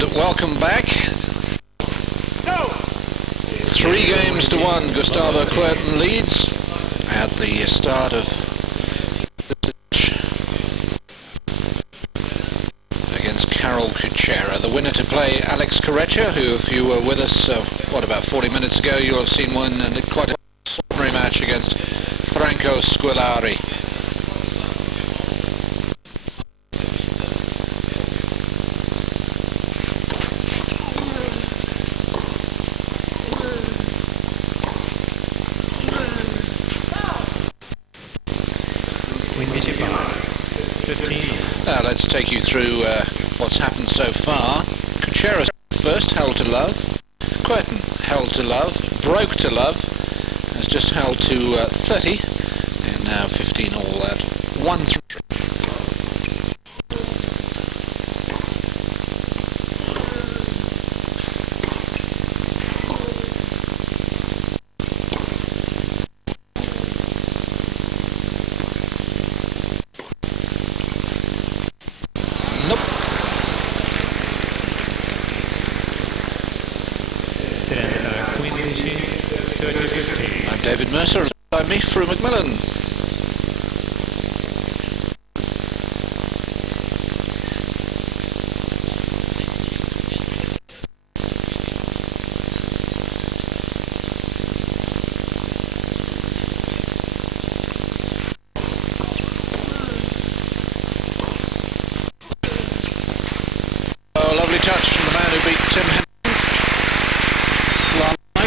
And welcome back. 3-1, Gustavo Kuerten leads at the start of against Karol Kucera. The winner to play, Alex Kucera, who, if you were with us, about 40 minutes ago, you'll have seen one and quite an extraordinary match against Franco Squillari. Now let's take you through what's happened so far. Kucera first held to love, Kuerten held to love, broke to love, has just held to 30, and now 15 all at 1-3. I'm David Mercer, by me, Fru Macmillan. Oh, lovely touch from the man who beat Tim Henry.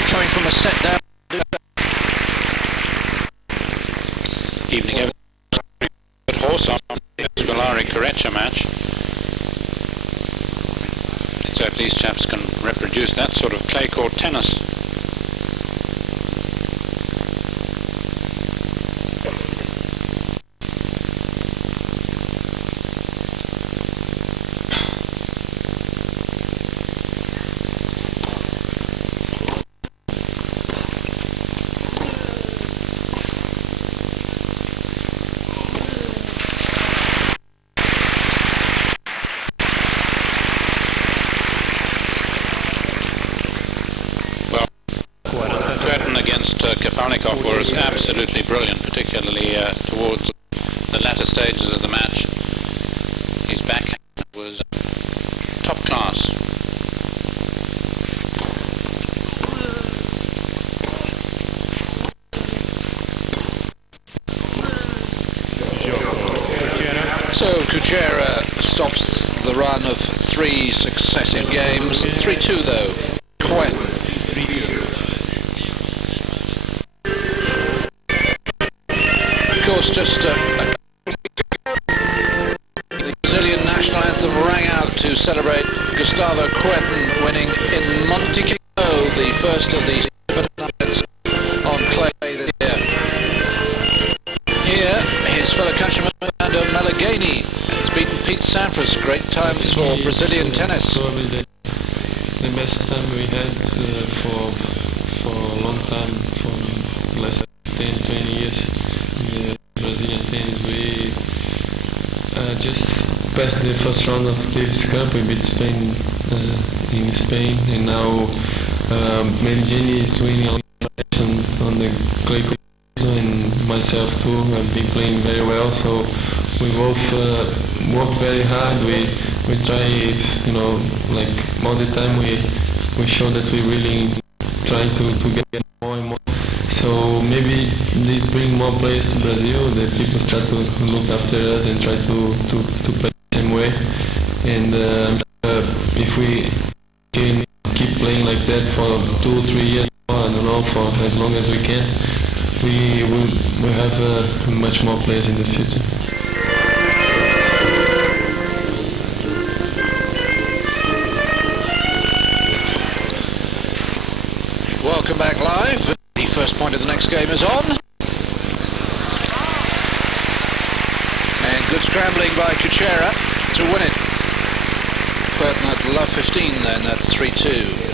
Coming from a set down. Evening, good horse on the Squillari-Kucera match. So if these chaps can reproduce that sort of clay court tennis. Against Kafarnikov was absolutely brilliant, particularly towards the latter stages of the match. His backhand was top class. So Kucera stops the run of 3 successive games. 3-2 though. Kuerten. Just the Brazilian national anthem rang out to celebrate Gustavo Kuerten winning in Monte-Carlo, the first of the on clay this year. Here, his fellow countryman Fernando Malagani has beaten Pete Sampras. Great times for Brazilian tennis. Probably the best time we had for a long time, for less 10-20 years. Brazilian tennis, we just passed the first round of Davis Cup. We beat Spain in Spain, and now Malagani is winning on the clay court, and myself too. I've been playing very well, so we both work very hard. We try, like all the time we show that we really try to get more and more. So maybe this bring more players to Brazil, that people start to look after us and try to play the same way. And if we can keep playing like that for 2-3 years, I don't know, for as long as we can, we will have much more players in the future. Welcome back live. The first point of the next game is on. And good scrambling by Kucera to win it. Kuerten at love 15 then at 3-2.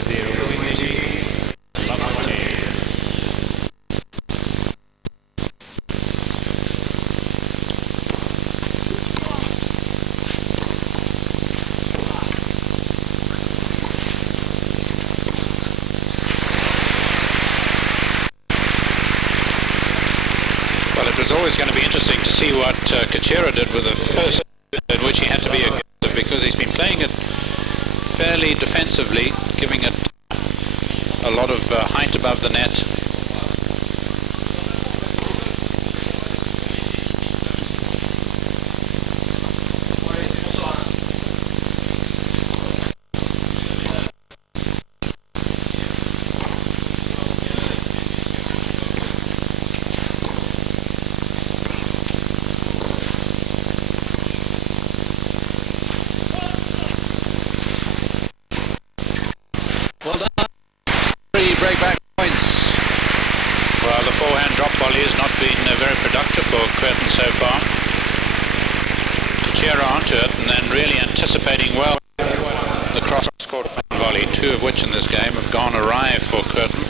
was always going to be interesting to see what Kucera did with the first, in which he had to be aggressive because he's been playing it fairly defensively, giving it a lot of height above the net. Well done. 3 breakback points. Well, the forehand drop volley has not been very productive for Kuerten so far. Kucera onto it and then really anticipating well the cross-court volley, 2 of which in this game have gone awry for Kuerten.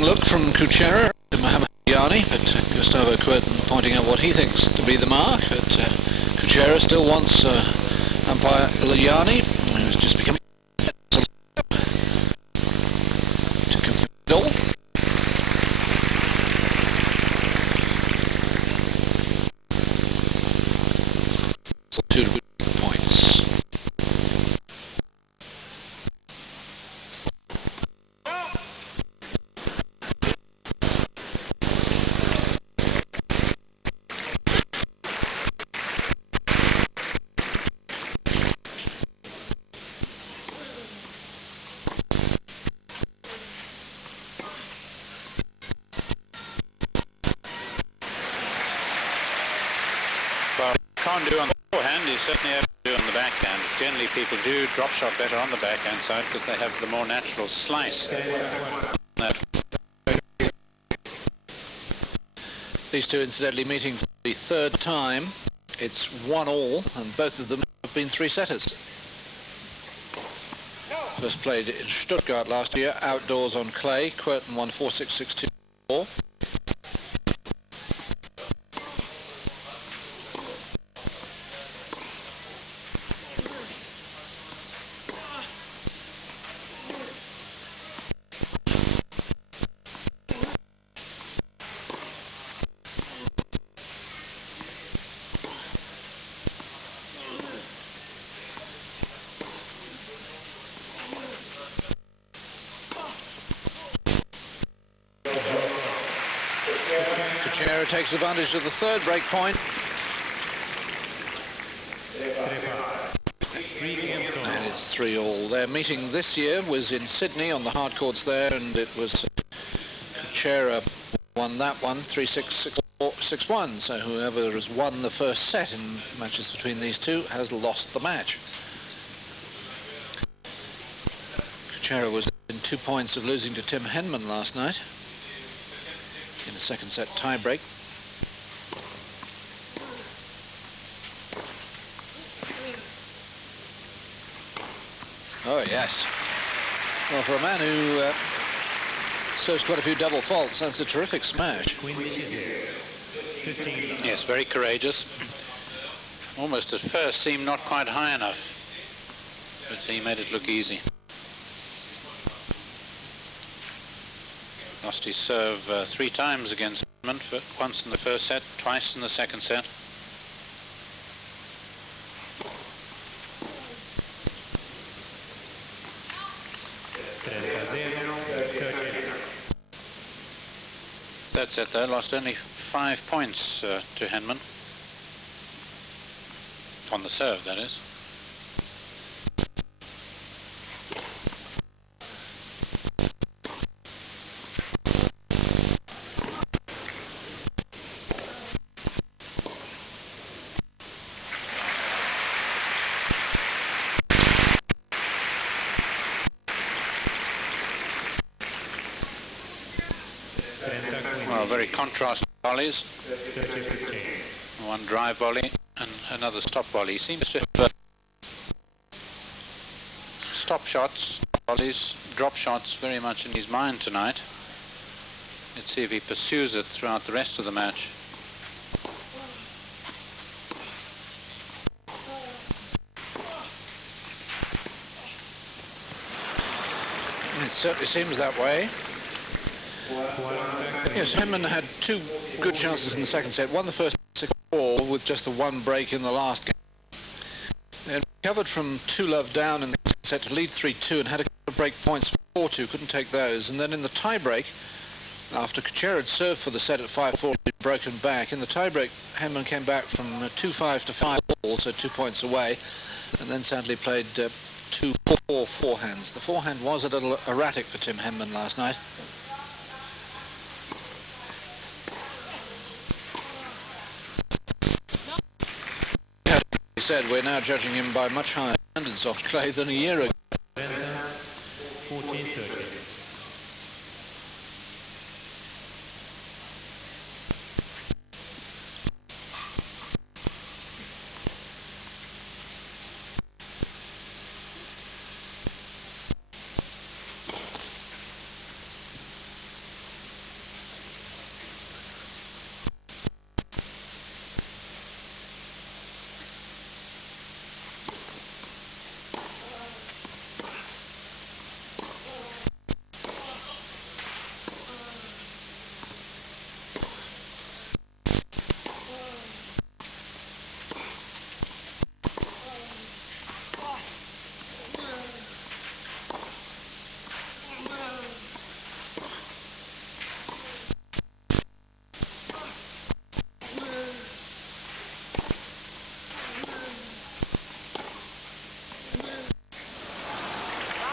Look from Kucera to Mohammadiani, but Gustavo Kuerten pointing out what he thinks to be the mark. But Kucera still wants umpire Liani, who's just becoming to confirm it all. Two points. Well, can't do on the forehand, you certainly have to do on the backhand. Generally people do drop shot better on the backhand side because they have the more natural slice. These two incidentally meeting for the 3rd time. It's 1-1 and both of them have been 3-setters. First played in Stuttgart last year, outdoors on clay. Kuerten won 4-6, 6-2, 4. Kucera takes advantage of the 3rd break point. And it's 3-3. Their meeting this year was in Sydney on the hard courts there, and it was Kucera won that one 3-6, 6-4, 6-1. So whoever has won the first set in matches between these two has lost the match. Kucera was in 2 points of losing to Tim Henman last night in a second set tie-break. Oh yes. Well, for a man who serves quite a few double faults, that's a terrific smash. Yes, very courageous. Almost at first seemed not quite high enough, but he made it look easy. Lost his serve 3 times against Henman, once in the first set, twice in the second set. Third set though, lost only 5 points to Henman. On the serve, that is. Well, very contrasting volleys. One drive volley and another stop volley. He seems to have stop shots, volleys, drop shots very much in his mind tonight. Let's see if he pursues it throughout the rest of the match. It certainly seems that way. Yes, Henman had two good chances in the second set. Won the first 6-4 with just the one break in the last game. They recovered from 2-love down in the second set to lead 3-2 and had a couple of break points 4-2, couldn't take those. And then in the tie-break, after Kucera had served for the set at 5-4, he'd broken back. In the tie-break, Henman came back from 2-5 to 5-all, so 2 points away, and then sadly played 2-4 forehands. The forehand was a little erratic for Tim Henman last night. He said we're now judging him by much higher standards off clay than a year ago. 14-30.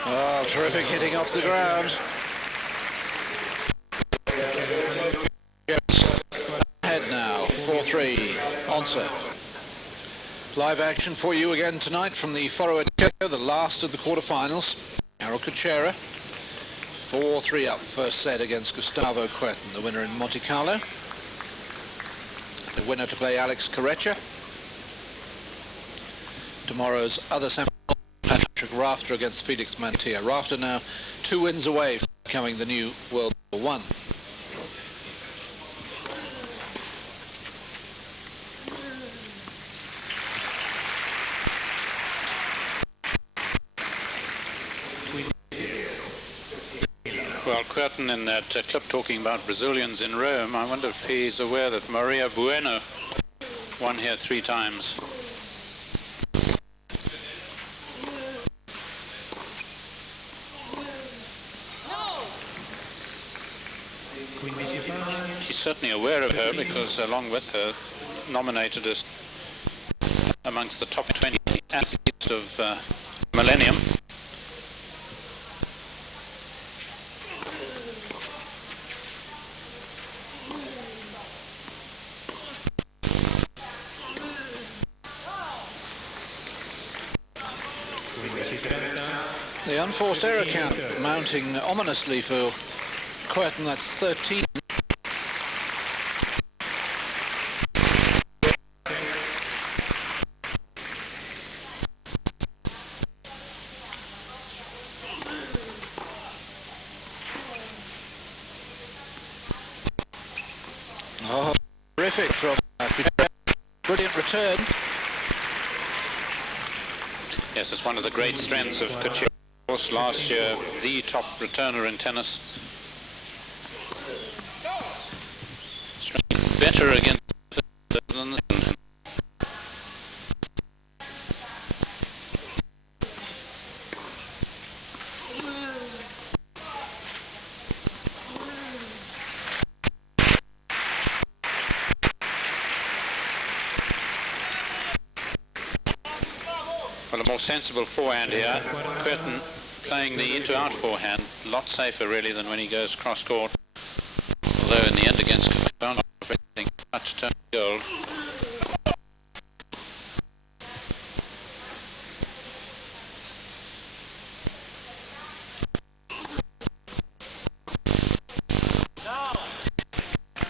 Oh, terrific hitting off the ground. Ahead now, 4-3 on serve. Live action for you again tonight from the Foro Educato, the last of the quarterfinals. Harold Kucera, 4-3 up first set against Gustavo Kuerten, the winner in Monte Carlo. The winner to play Alex Kucera. Tomorrow's other semi Patrick Rafter against Felix Mantilla. Rafter now 2 wins away from becoming the new world number 1. Well, Kuerten in that clip talking about Brazilians in Rome, I wonder if he's aware that Maria Bueno won here 3 times. He's certainly aware of her because along with her nominated as amongst the top 20 athletes of millennium. The unforced error count mounting ominously for Kuerten, that's 13. Oh, terrific from brilliant return. Yes, it's one of the great strengths of Kucera. Of course, last year, the top returner in tennis. Better against than the well, a more sensible forehand here. Kuerten playing the into-out forehand, a lot safer really than when he goes cross-court. Although in the end against Kucera, everything touch turned gold.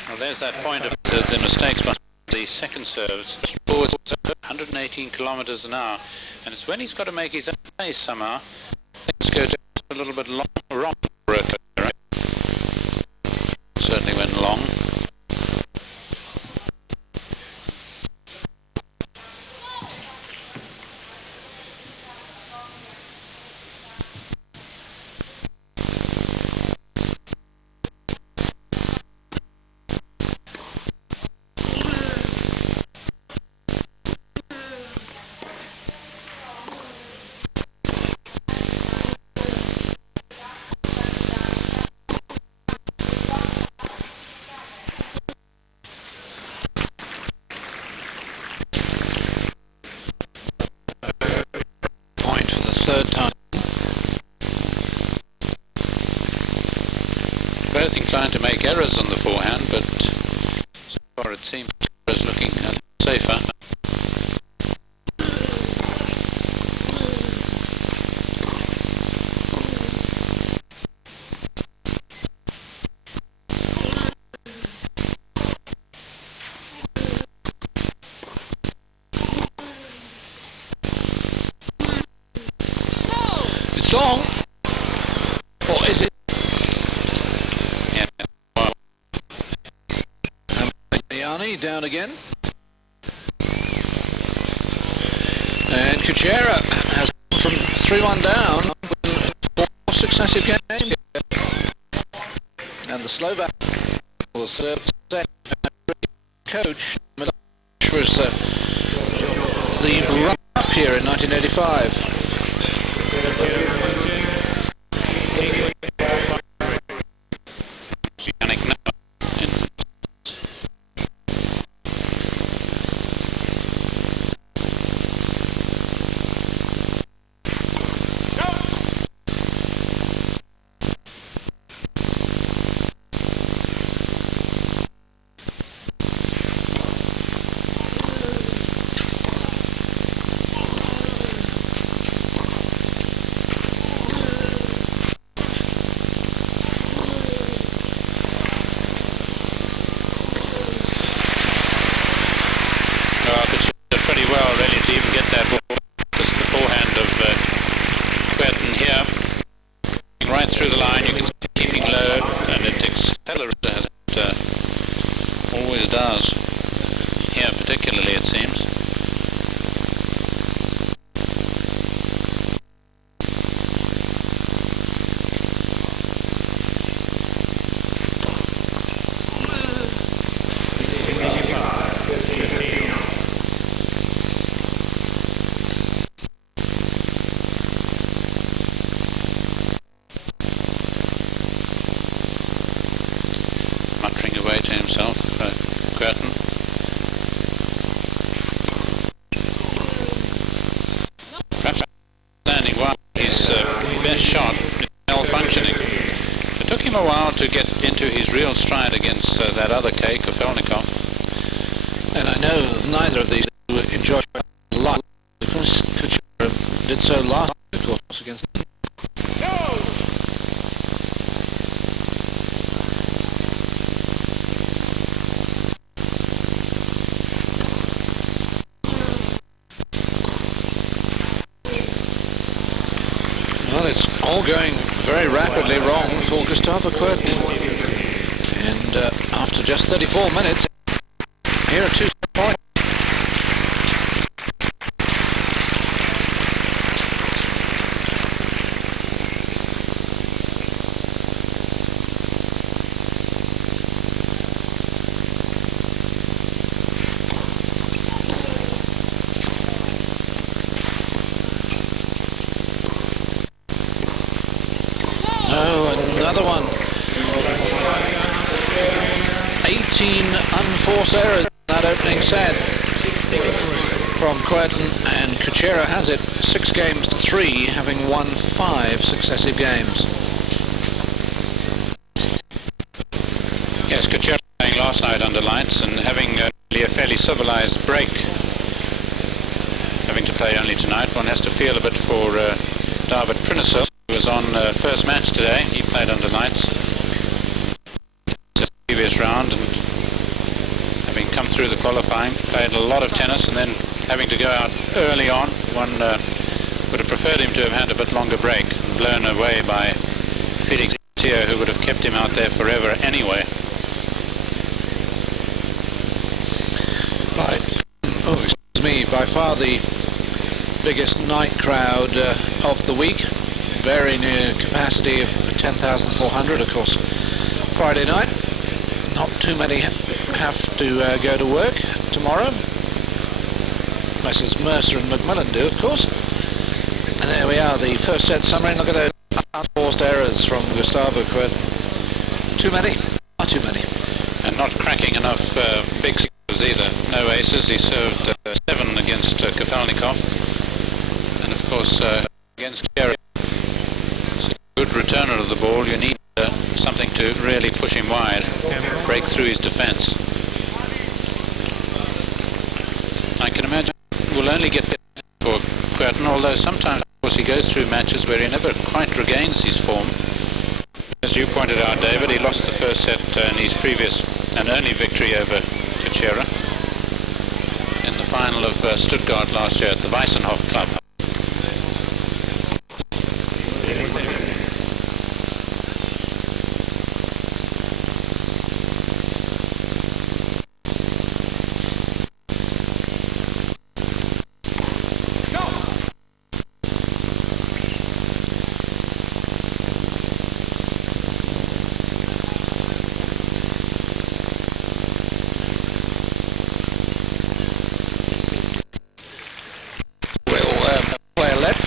Well, there's that point of the mistakes by the second serves. Forward 100%. 118 kilometers an hour, and it's when he's got to make his own pace somehow, things go just a little bit wrong for Kucera. Certainly went long. Third time. Both inclined to make errors on the forehand, but so far it seems Kucera's looking a little safer. It's long, or is it? Yeah. Well, Yanni down again. And Kucera has gone from 3-1 down with 4 successive games. And the Slovak will serve second. Coach, which was the run-up here in 1985. Pretty well, really, to even get that ball. This is the forehand of Kuerten here. Right through the line, you can see it keeping low, and it accelerates as it always does. Here, particularly, it seems. Muttering away to himself, Kuerten. Perhaps standing while his best shot is malfunctioning. It took him a while to get into his real stride against that other K, Kucera. And I know neither of these enjoy a lot because Kucera did so last, of course, against. Well, it's all going very rapidly wrong for Gustavo Kuerten. And after just 34 minutes, here are 2 points. Oh, another one. 18 unforced errors in that opening set from Kuerten, and Kucera has it 6 games to 3, having won 5 successive games. Yes, Kucera playing last night under lights and having a fairly civilized break. Having to play only tonight, one has to feel a bit for David Prinisel, who was on first match today. He played under lights in the previous round, and having come through the qualifying, played a lot of tennis and then having to go out early on. One would have preferred him to have had a bit longer break, blown away by Felix Theo, who would have kept him out there forever anyway. Excuse me, by far the biggest night crowd of the week, very near capacity of 10,400, of course. Friday night, not too many have to go to work tomorrow. Messrs. Mercer and Macmillan do, of course. And there we are, the first set summary. Look at those unforced errors from Gustavo Kuerten. Too many? Far too many. And not cracking enough big sixes either. No aces. He served 7 against Kafelnikov. And of course, against Kucera, good returner of the ball. You need something to really push him wide, break through his defence. I can imagine we'll only get better for Kuerten, although sometimes, of course, he goes through matches where he never quite regains his form. As you pointed out, David, he lost the first set in his previous and only victory over Kucera in the final of Stuttgart last year at the Weissenhof Club.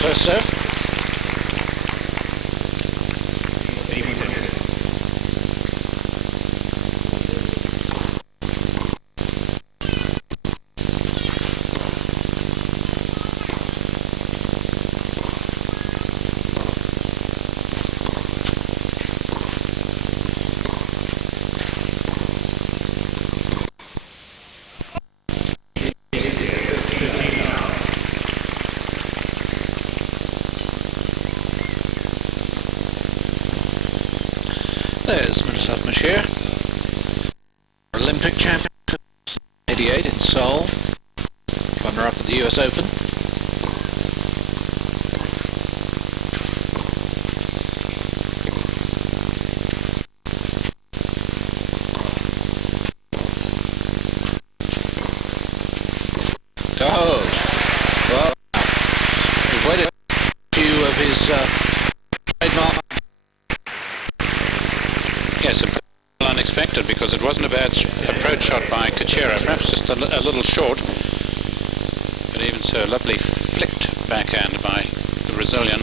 First serve. There's Miroslav Mashir, Olympic champion, 88 in Seoul, runner-up at the US Open. Oh, well, we've waited a few of his trademark. Yes, a bit unexpected, because it wasn't a bad approach shot by Kucera, perhaps just a little short, but even so, lovely flicked backhand by the Brazilian.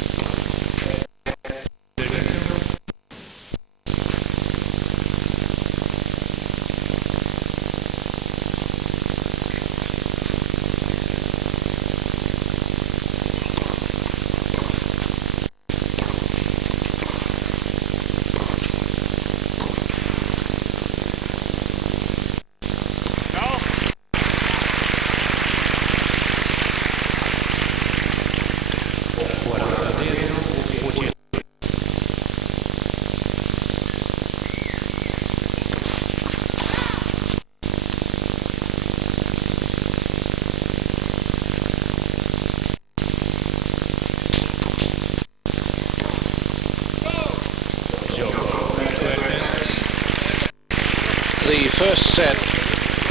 The first set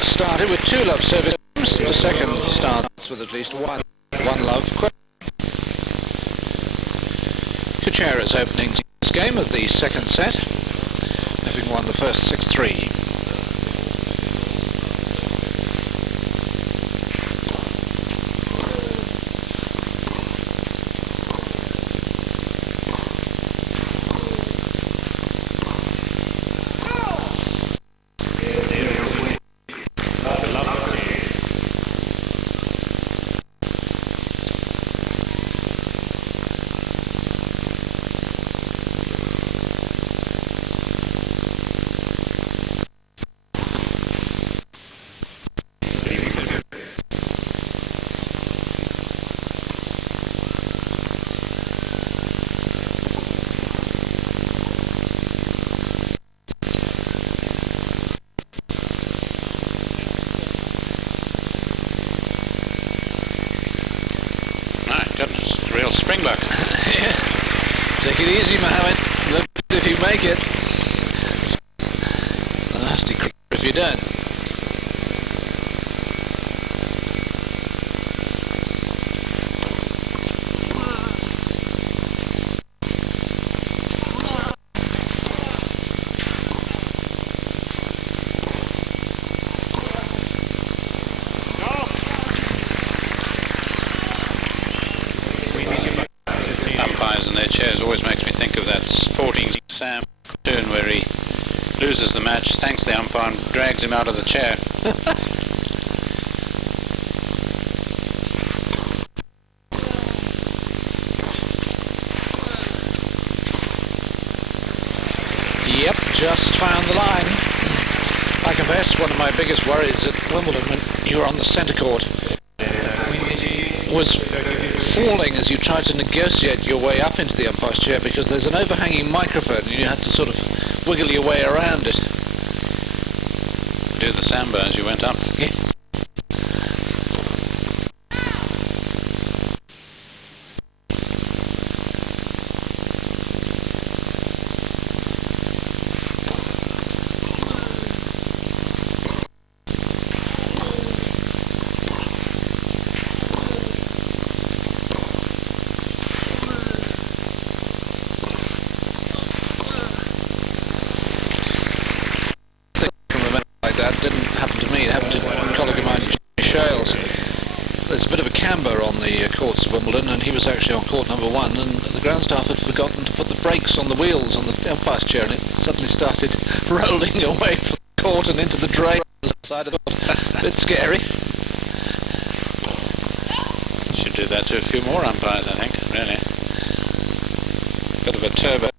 started with 2 love service. The second starts with at least one love. Kucera's opening this game of the second set, having won the first 6-3. goodness, real springbuck. Yeah. Take it easy, Mohammed. Look if you make it. Nasty creep if you don't. Umpires in their chairs always makes me think of that Sporting Sam cartoon where he loses the match, thanks the umpire and drags him out of the chair. Yep, just found the line. I confess, one of my biggest worries at Wimbledon when you were on the centre court was falling as you tried to negotiate your way up into the umpire's chair, because there's an overhanging microphone and you had to sort of wiggle your way around it. Do the samba as you went up. Yes. That didn't happen to me, it happened to a colleague of mine, Jimmy Shales. There's a bit of a camber on the courts of Wimbledon, and he was actually on court number 1, and the ground staff had forgotten to put the brakes on the wheels on the umpire's chair, and it suddenly started rolling away from the court and into the drain. A bit scary. Should do that to a few more umpires, I think, really. Bit of a turbo.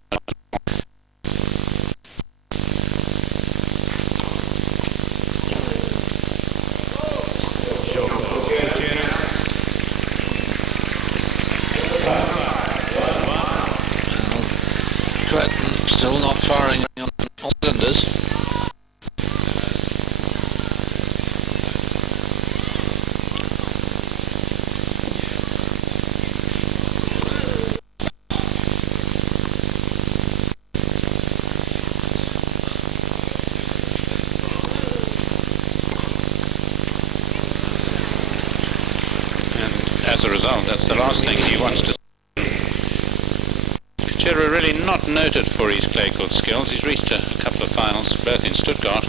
Kuerten still not firing on all cylinders. And as a result, that's the last thing he wants to. Kucera really not noted for his clay court skills. He's reached a couple of finals, both in Stuttgart.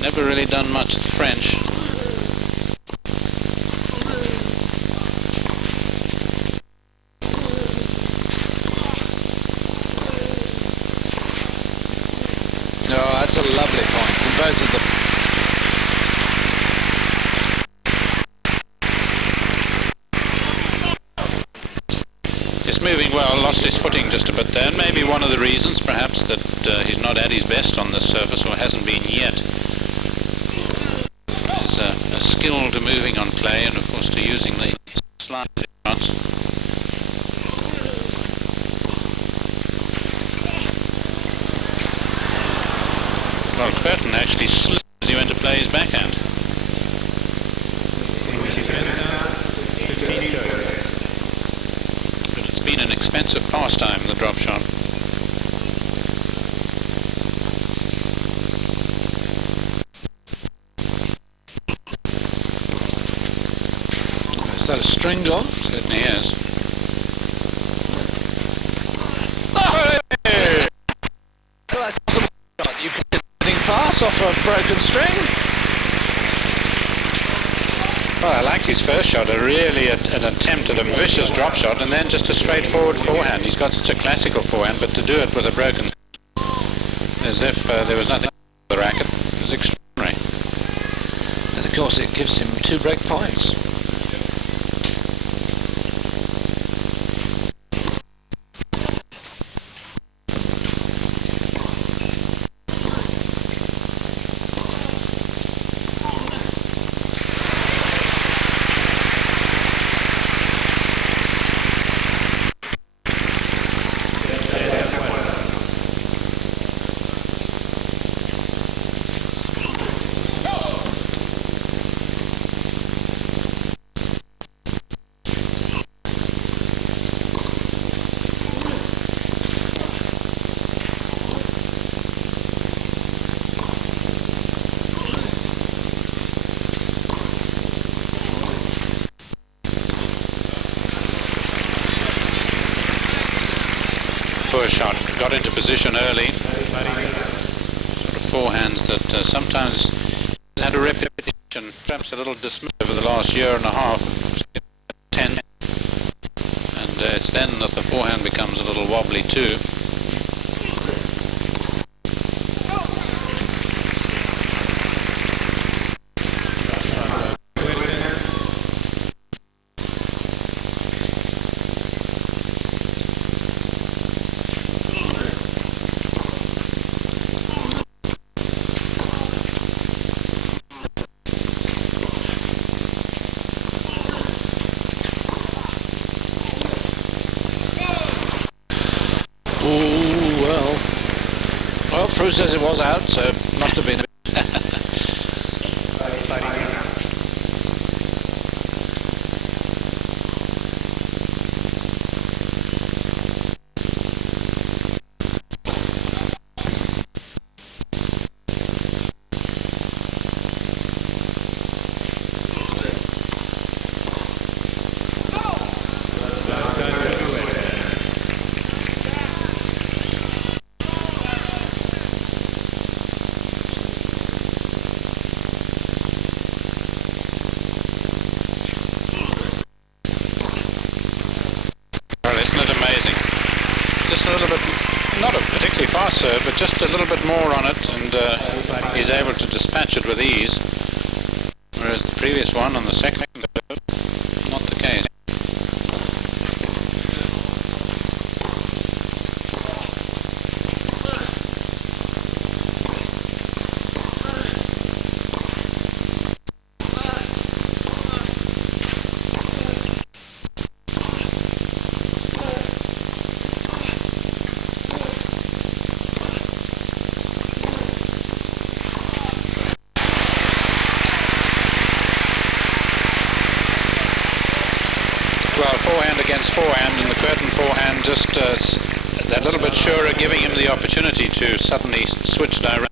Never really done much at the French. No, that's a lovely point from both of them. He's moving well, lost his footing just a bit there, and maybe one of the reasons perhaps that he's not at his best on this surface, or hasn't been yet. There's a skill to moving on clay, and of course to using the slide advance. Well, Kuerten actually slipped as he went to play his backhand. Been an expensive pastime, the drop shot. Is that a string gone? Certainly is. Oh! That's a shot. You can get a winning pass off a broken string. Well, I liked his first shot, an attempt at a vicious drop shot, and then just a straightforward forehand. He's got such a classical forehand, but to do it with a broken, as if there was nothing on the racket, is extraordinary. And of course it gives him 2 break points. got into position early. Sort of forehands that sometimes had a reputation, perhaps a little dismissed over the last year and a half, 10. And it's then that the forehand becomes a little wobbly too. Well, Fru says it was out, so must have been. Isn't it amazing? Just a little bit, not a particularly fast serve, but just a little bit more on it, and he's able to dispatch it with ease. Whereas the previous one on the second serve, not the case. Well, forehand against forehand, and the Kuerten forehand just that little bit surer, giving him the opportunity to suddenly switch direction.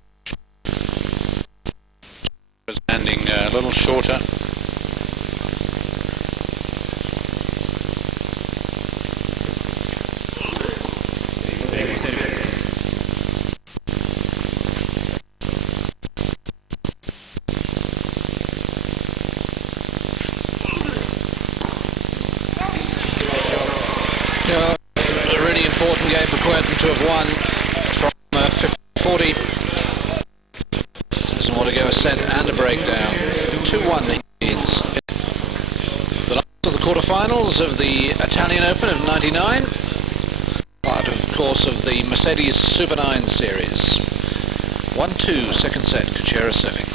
Landing a little shorter. A really important game for Kuerten to have won from 50-40. Doesn't want to go a set and a breakdown. 2-1 he leads. But after the quarterfinals of the Italian Open of '99, part of course of the Mercedes Super 9 series. 1-2 second set, Kucera serving.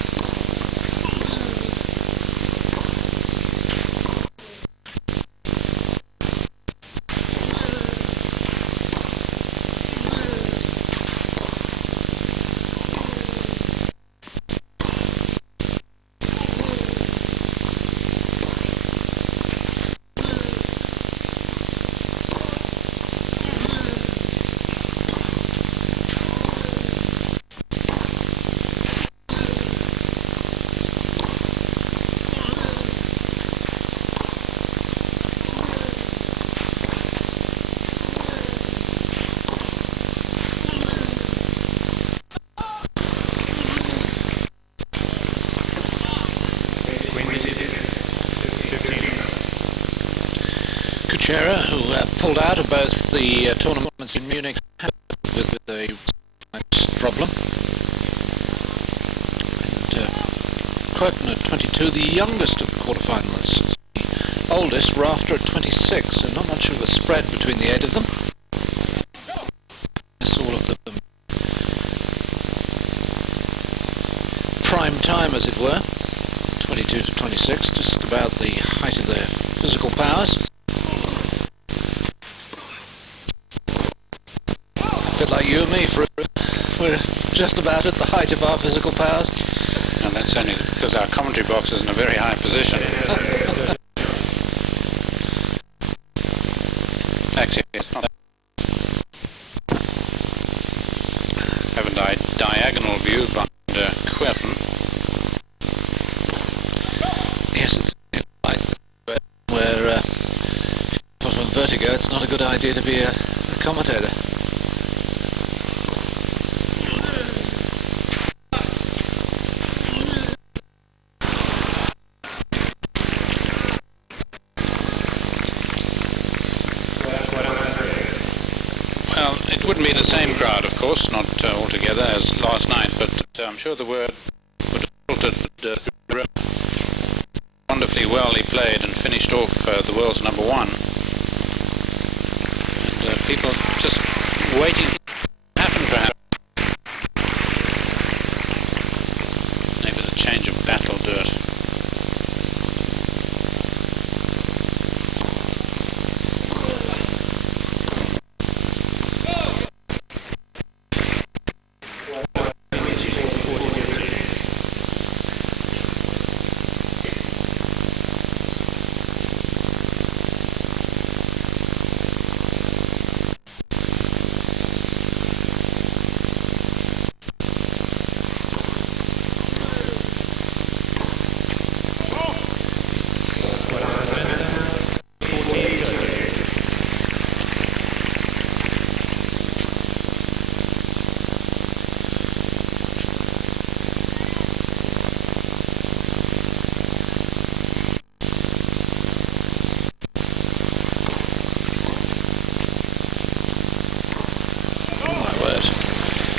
Kucera, who pulled out of both the tournaments in Munich with a problem. And Kuerten at 22, the youngest of the quarterfinalists. The oldest, Rafter at 26, so not much of a spread between the 8 of them. It's all of them prime time, as it were. 22 to 26, just about the height of their physical powers. A bit like you and me, we're just about at the height of our physical powers. And that's only because our commentary box is in a very high position. Actually, it's not. Have a diagonal view behind Kuerten. Yes, it's like where from vertigo, it's not a good idea to be a commentator. wouldn't be the same crowd, of course, not altogether as last night, but I'm sure the word would have filtered through. Wonderfully well he played and finished off the world's number one. And people just waiting to happen perhaps. Maybe the change of battle do it.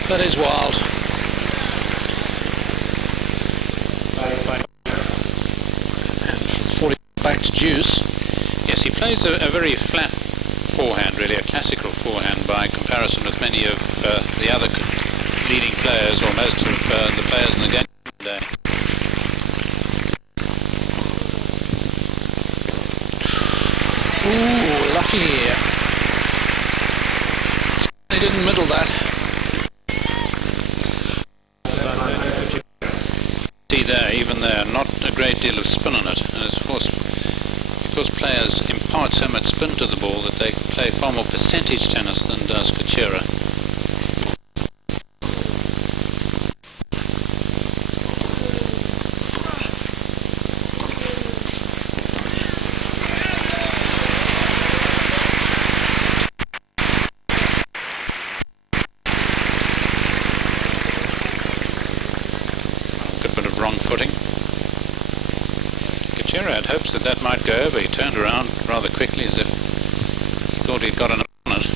That is wild. And from 40 back to Juice. Yes, he plays a very flat forehand, really, a classical forehand by comparison with many of the other leading players, or most of the players in the game today. Ooh, lucky. He didn't middle that. See there, even there, not a great deal of spin on it, and it's because players impart so much spin to the ball that they play far more percentage tennis than does Kucera. Wrong footing. Kucera had hopes that might go over. He turned around rather quickly as if he thought he'd got an on it.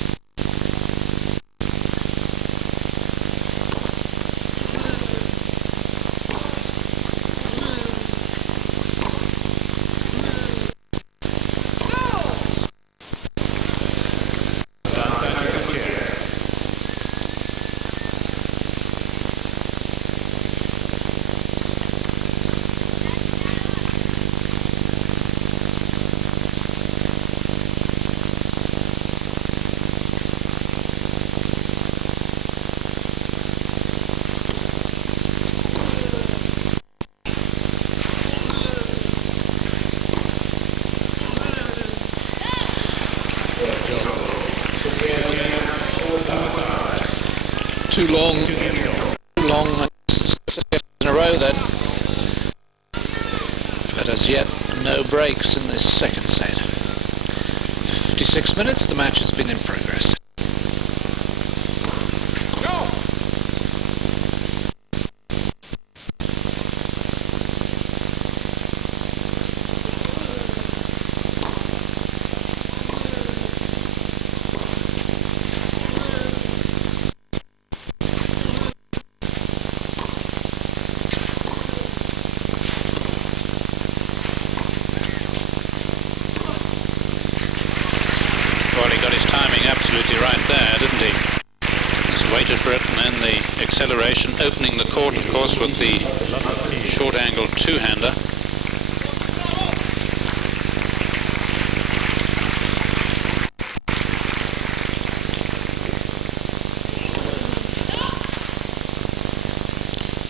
Too long in a row then. But as yet, no breaks in this second set. 56 minutes, the match has been in progress. Well, he got his timing absolutely right there, didn't he? Just waited for it, and then the acceleration, opening the court, of course, with the short-angle two-hander.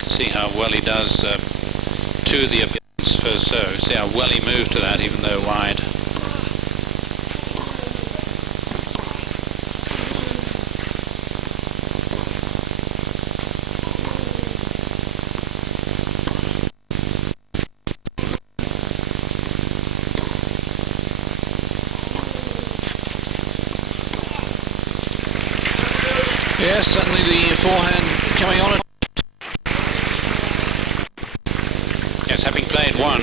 See how well he does to the opponent's first serve. See how well he moved to that, even though wide. Yes, certainly the forehand coming on it. Yes, having played one,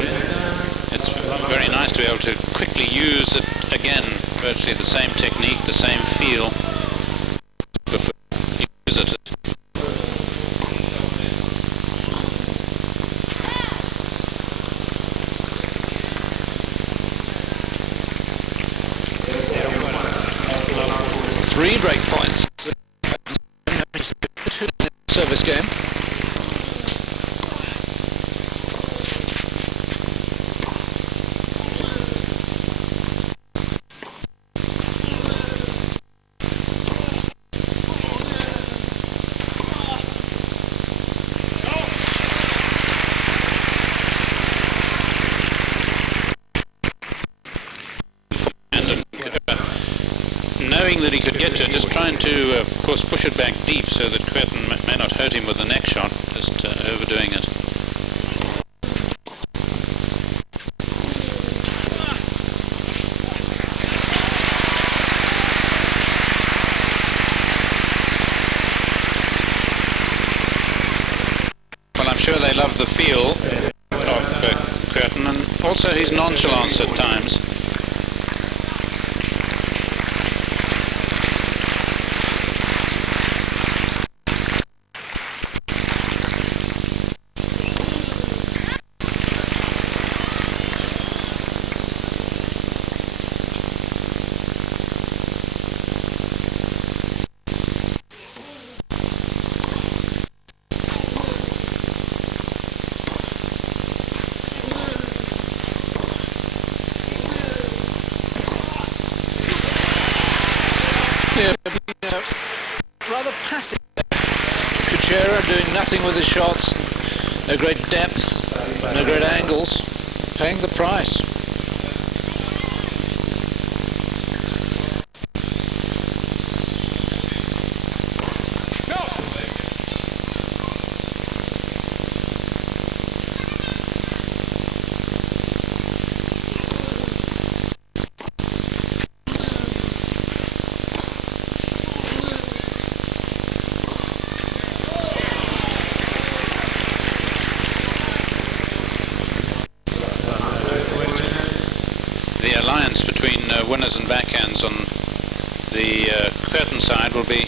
it's very nice to be able to quickly use it again. Virtually the same technique, the same feel. before he visited. Three break points. Service game. Knowing that he could get to it, just trying to, of course, push it back deep so that Kuerten may not hurt him with the next shot, just overdoing it. Well, I'm sure they love the feel of Kuerten, and also his nonchalance at times. Rather passive. Kucera doing nothing with his shots, no great depth, no great angles, paying the price. The alliance between winners and backhands on the Kuerten side will be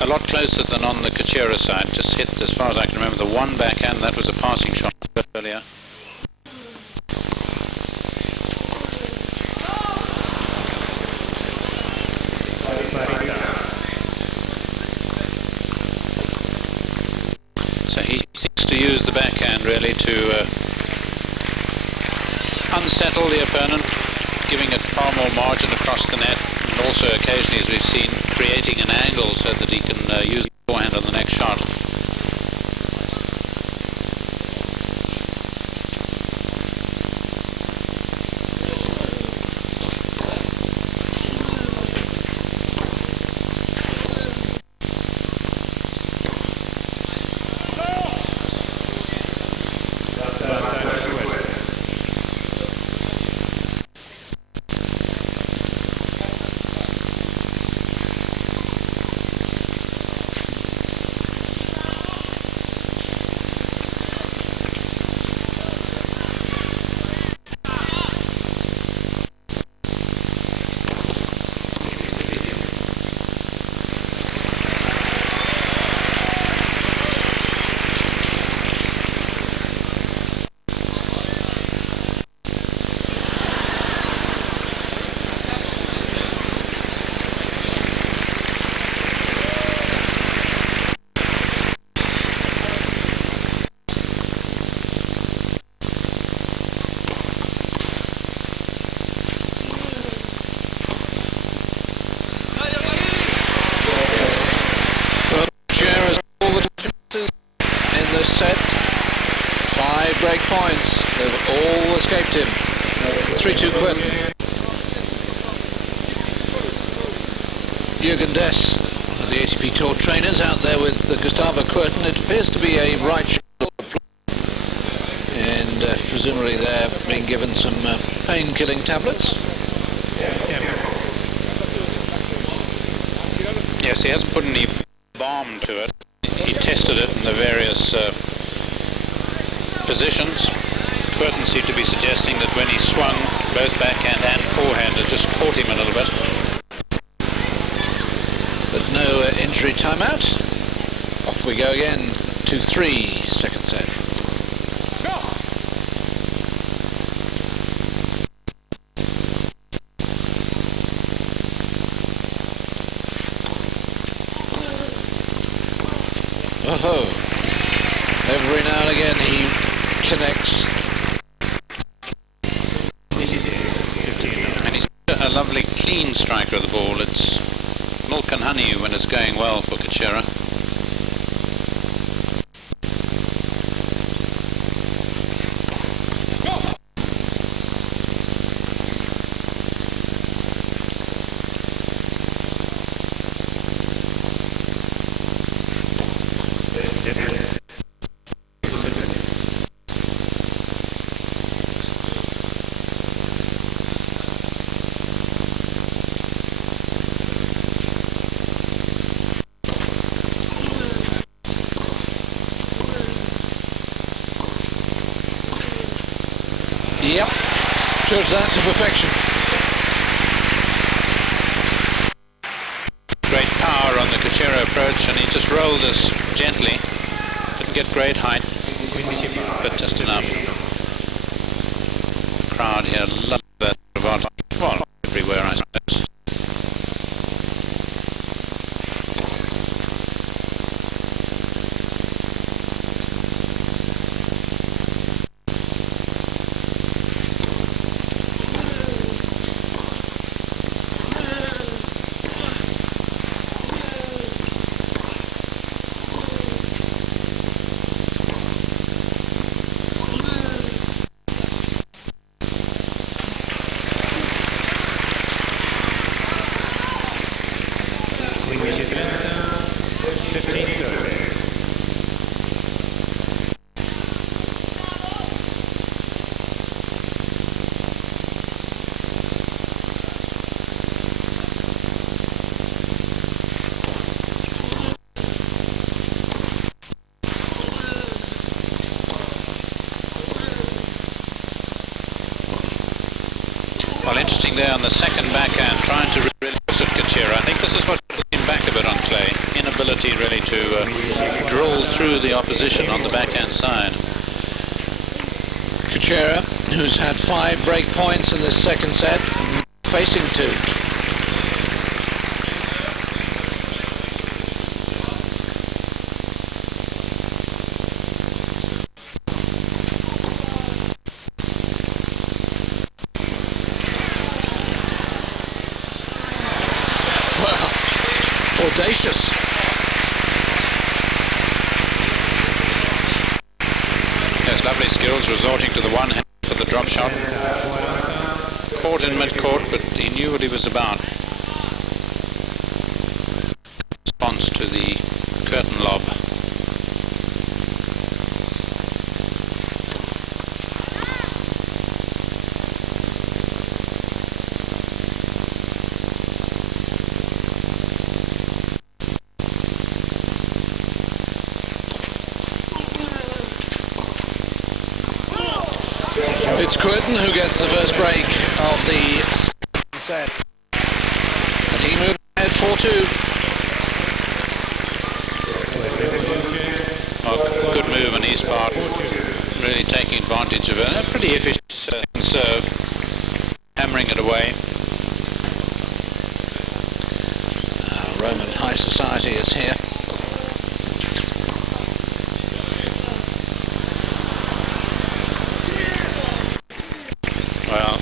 a lot closer than on the Kucera side. Just hit, as far as I can remember, the one backhand. That was a passing shot earlier. So he needs to use the backhand really to unsettle the opponent, giving it far more margin across the net, and also occasionally, as we've seen, creating an angle so that he can use the forehand on the next shot. Set. 5 break points. They've all escaped him. 3-2 Kuerten. Jürgen Dess, the ATP Tour trainers, out there with Gustavo Kuerten. It appears to be a right shoulder, and presumably they're being given some pain-killing tablets. Yes, he hasn't put any balm to it. He tested it in the various positions. Kuerten seemed to be suggesting that when he swung, both backhand and forehand, it just caught him a little bit. But no injury timeout. Off we go again, 2-3, second set. Oh, every now and again he connects. And he's a lovely clean striker of the ball. It's milk and honey when it's going well for Kucera. Yep, judge that to perfection. Great power on the Kucera approach, and he just rolled this gently. Didn't get great height, but just enough. Crowd here love that advantage. Well, everywhere, I suppose. Well, interesting there on the second backhand, trying to really force at Kucera. I think this is what came back a bit on clay. Inability really to draw through the opposition on the backhand side. Kucera, who's had 5 break points in this second set, facing 2. Audacious. Yes, lovely skills, resorting to the one hand for the drop shot. Caught in mid-court, but he knew what he was about. Response to the Kuerten lob. It's Kuerten who gets the first break of the second set. And he moved ahead 4-2. Oh, good move on his part. Really taking advantage of it. A pretty efficient serve. Hammering it away. Roman high society is here. Well,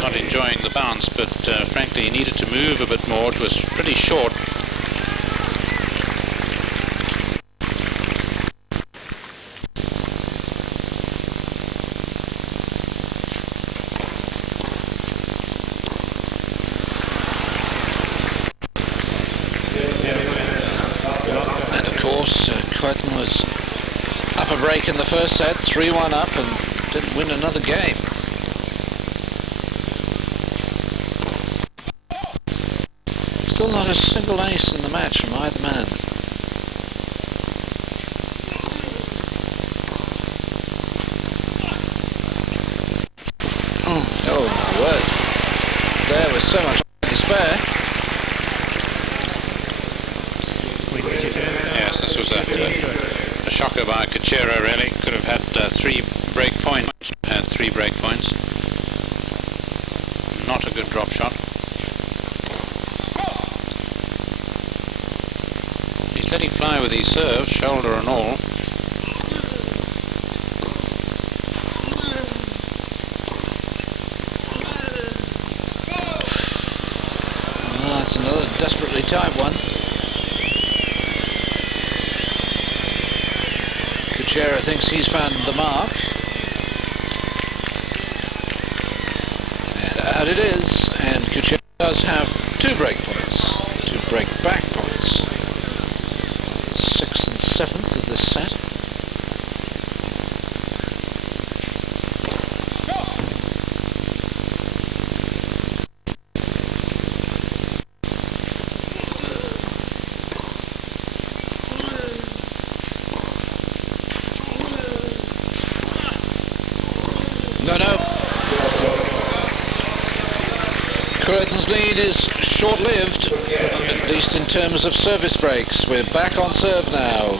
not enjoying the bounce, but frankly he needed to move a bit more. It was pretty short. And of course, Kuerten was up a break in the first set, 3-1 up, and didn't win another game. Still not a single ace in the match from either man. Oh my word. There was so much to spare. Yes, this was a shocker by Kucera, really. Could have had 3 break points. Had 3 break points. Not a good drop shot. He's letting fly with these serves, shoulder and all. Well, that's another desperately tight one. Kucera thinks he's found the mark. And out it is, and Kucera does have 2 break points, 2 break back points. 6th and 7th of this set. No. Kuerten's lead is short-lived, at least in terms of service breaks. We're back on serve now.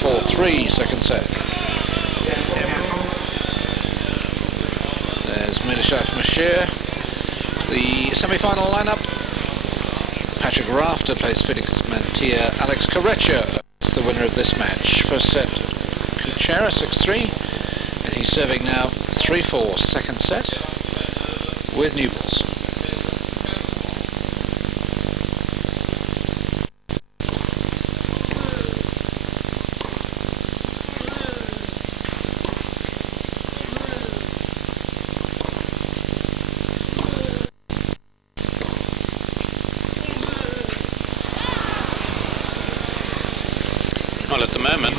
4-3, second set. There's Miloslav Mashir. The semi-final lineup. Patrick Rafter plays Felix Mantia. Alex Kucera is the winner of this match. First set, Kucera 6-3. And he's serving now 3-4, second set, with new balls. Well, at the moment,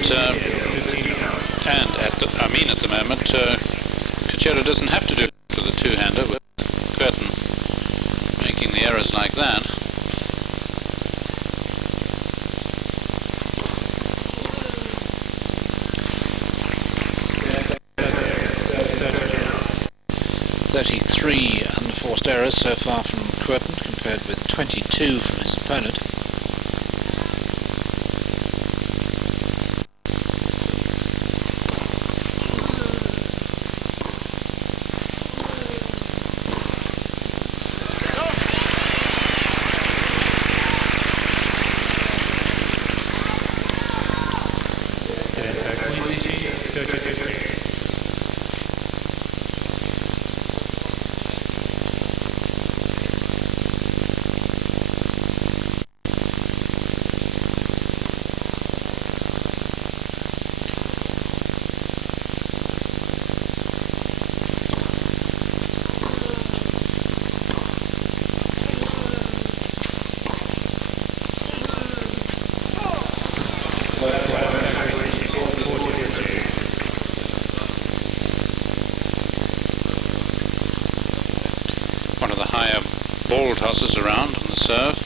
at the moment, Kucera doesn't have to do it with the two-hander with Kuerten making the errors like that. .33 unforced errors so far from Kuerten, compared with 22 from his opponent. One of the higher ball tosses around on the serve.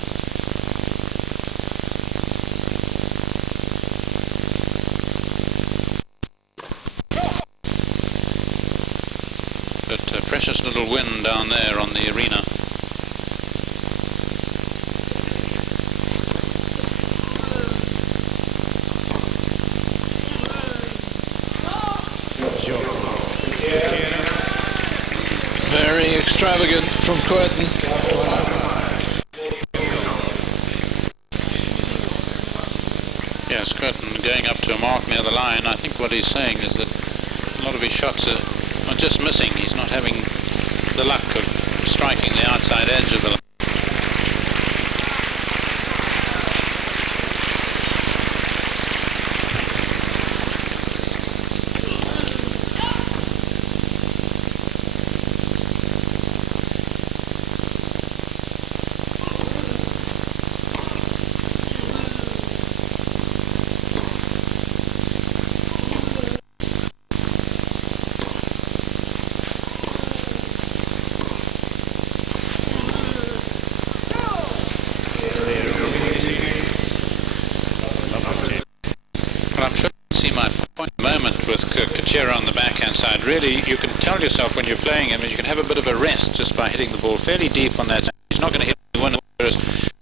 But a precious little wind down there on the arena. Very extravagant from Kuerten. Yes, Kuerten going up to a mark near the line. I think what he's saying is that a lot of his shots are just missing. He's not having the luck of striking the outside edge of the line. Well, I'm sure you can see my point at the moment with Kucera on the backhand side. Really, you can tell yourself when you're playing him, you can have a bit of a rest just by hitting the ball fairly deep on that side. He's not going to hit the winner, whereas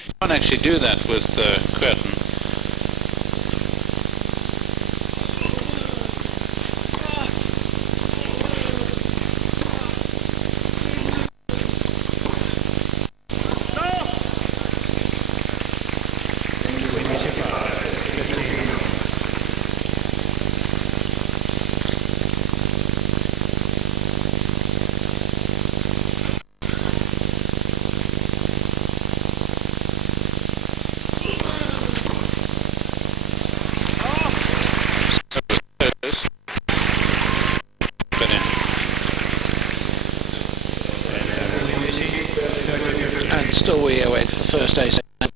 you can't actually do that with Kuerten. Still we await the first ace. Not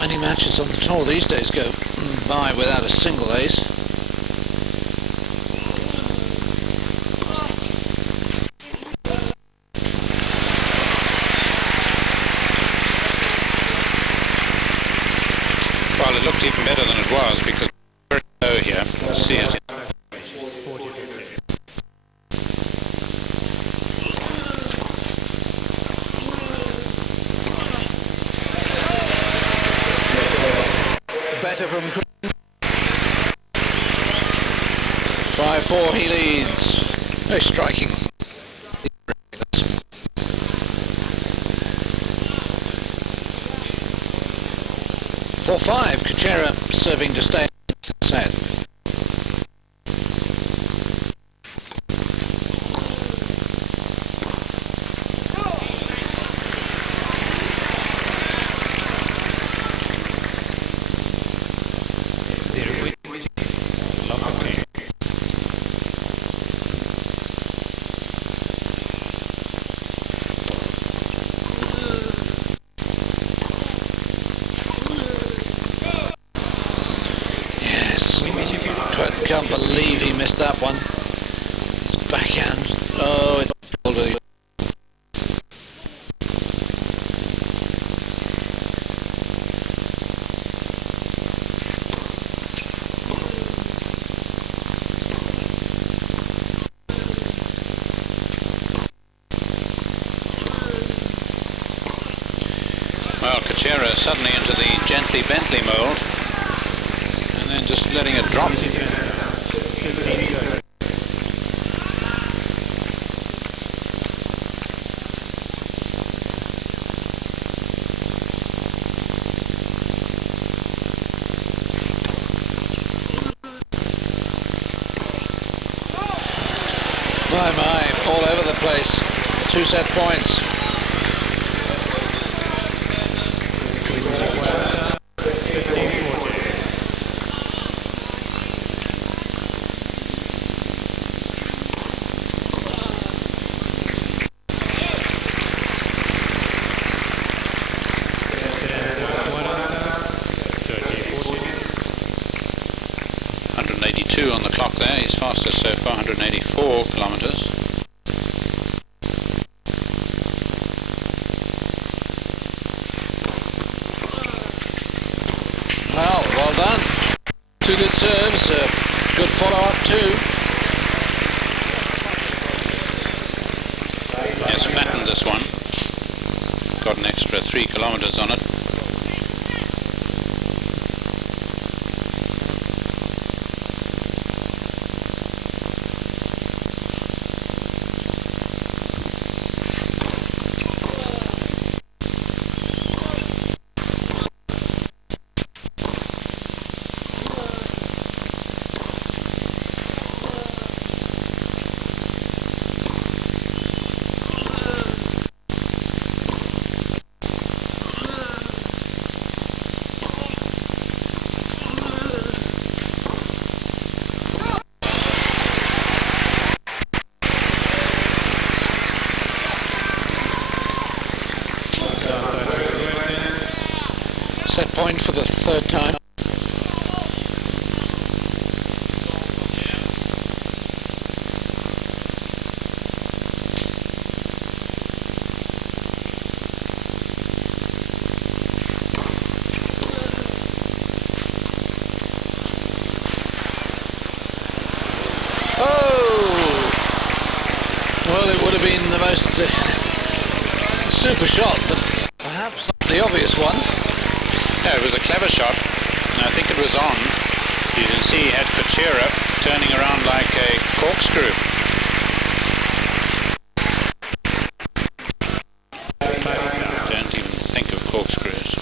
many matches on the tour these days go by without a single ace. Well, it looked even better than it was because it's very low here. Let's see it. Better from 5-4 he leads. Very striking. 4-5, Kucera serving to stay set. Kuerten can't believe he missed that one. His backhand. Oh, it's shoulder. Well, Kucera suddenly into the gently Bentley mould. And then just letting it drop. My, all over the place. 2 set points. On the clock there, he's fastest so far, 184 kilometers. Well done. 2 good serves, good follow-up too. Yes, flattened this one. Got an extra 3 kilometers on it. Set point for the 3rd time. Oh! Well, it would have been the most super shot, but perhaps not the obvious one. Yeah, it was a clever shot, and I think it was on. You can see he had Kucera turning around like a corkscrew. Don't even think of corkscrews.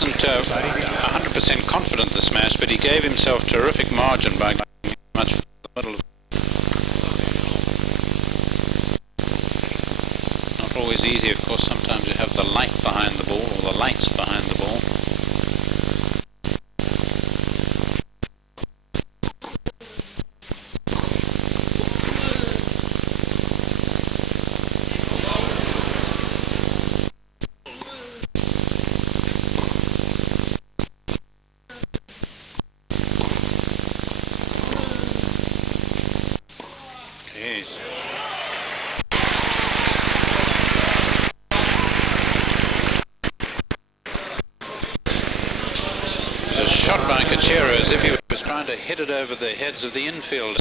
wasn't 100% confident this match, but he gave himself terrific margin by going much for the middle. Not always easy, of course. Sometimes you have the light behind the ball, or the lights behind the ball. A shot by Kucera as if he was trying to hit it over the heads of the infield.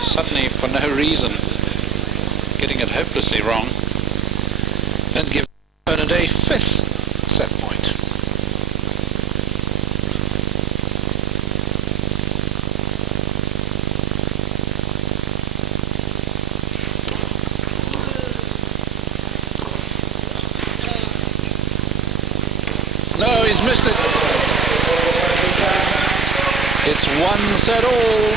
Suddenly, for no reason, getting it hopelessly wrong. And give opponent a 5th set point. No, he's missed it. It's 1 set all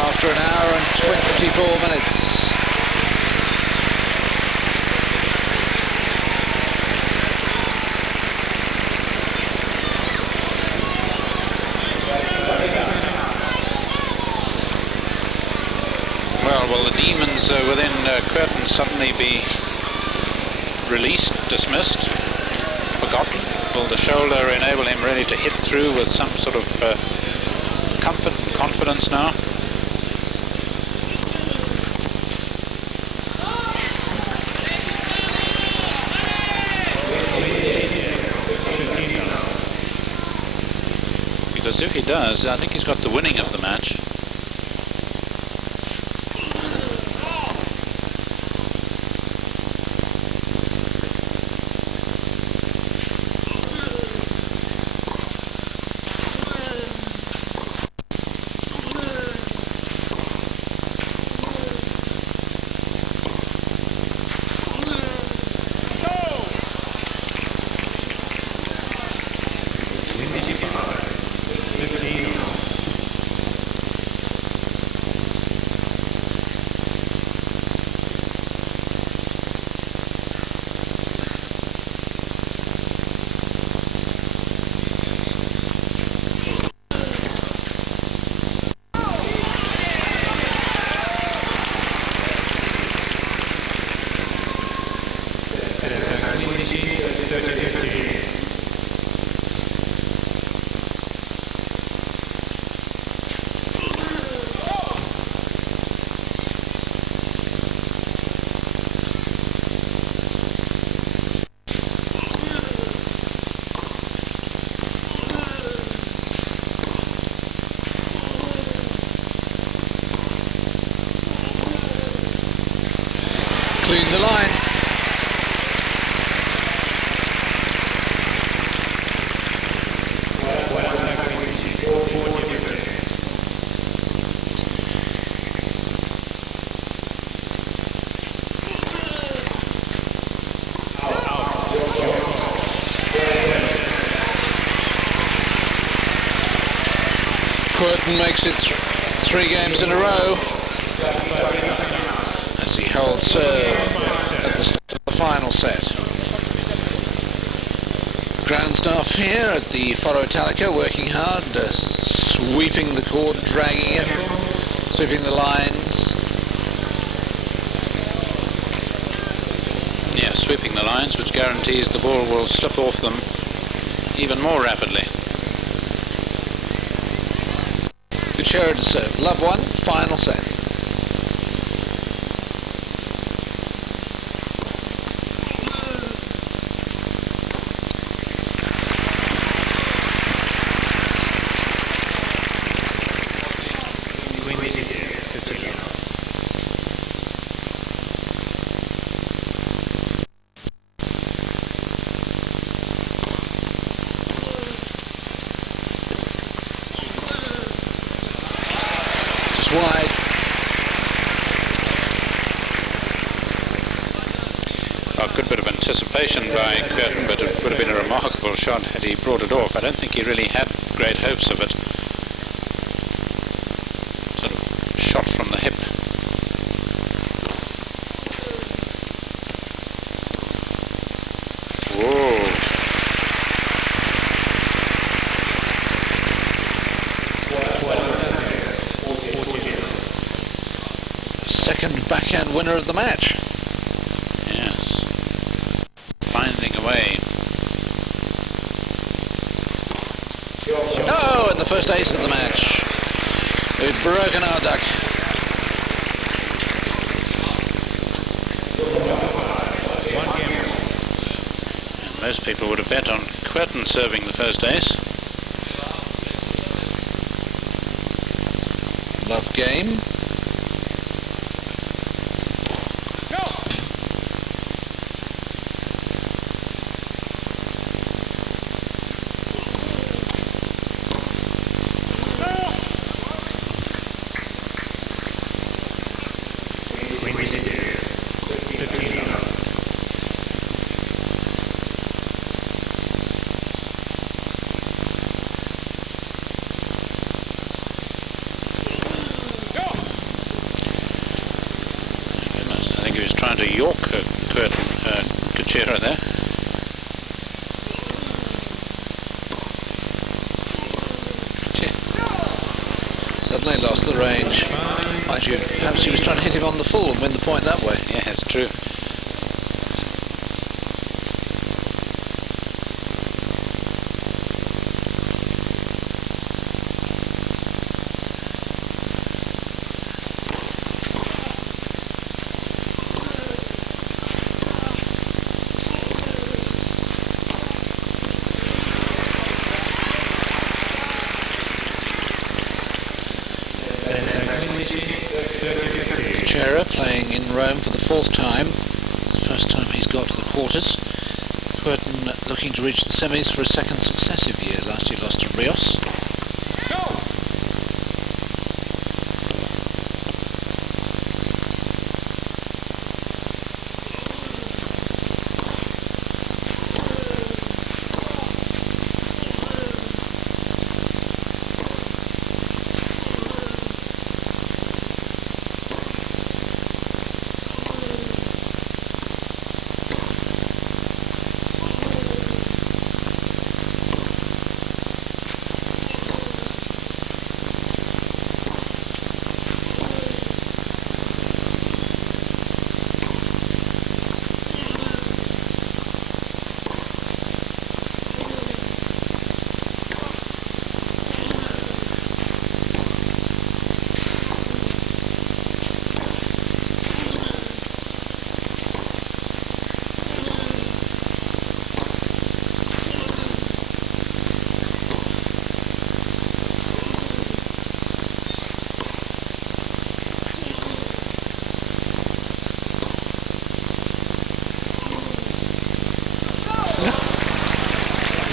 after an hour and 24 minutes. Well, will the demons within Kuerten suddenly be released, dismissed, forgotten? Will the shoulder enable him really to hit through with some sort of comfort and confidence now? Because if he does, I think he's got the winning of the match. Clean the line. Kuerten makes it 3 games in a row as he holds serve at the start of the final set. Ground staff here at the Foro Italica working hard, sweeping the court, dragging it, sweeping the lines. Yeah, sweeping the lines, which guarantees the ball will slip off them even more rapidly. Kucera to serve. Love 1, final set. Wide. a good bit of anticipation by Kuerten, but it would have been a remarkable shot had he brought it off. I don't think he really had great hopes of it. Sort of shot from the hip. Whoa. Second backhand winner of the match. Yes. Finding a way. Oh, and the first ace of the match. We've broken our duck. And most people would have bet on Kuerten serving the first ace. Love game. I think he was trying to York Kucera there. Suddenly lost the range. Mind you, perhaps he was trying to hit him on the full and win the point that way. Yeah, it's true. Kucera playing in Rome for the fourth time. It's the first time he's got to the quarters. Kuerten looking to reach the semis for a second successive year. Last year lost to Rios.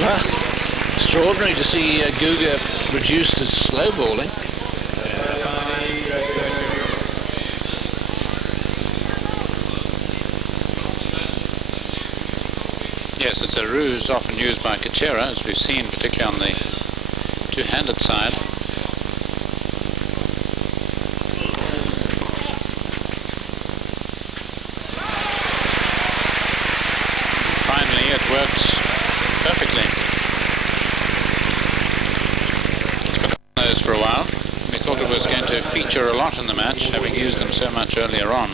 Well, extraordinary to see Guga reduced to slow balling. Yes, it's a ruse often used by Kucera, as we've seen, particularly on the two-handed side. Finally, it works perfectly. He's forgotten those for a while. We thought it was going to feature a lot in the match, having used them so much earlier on.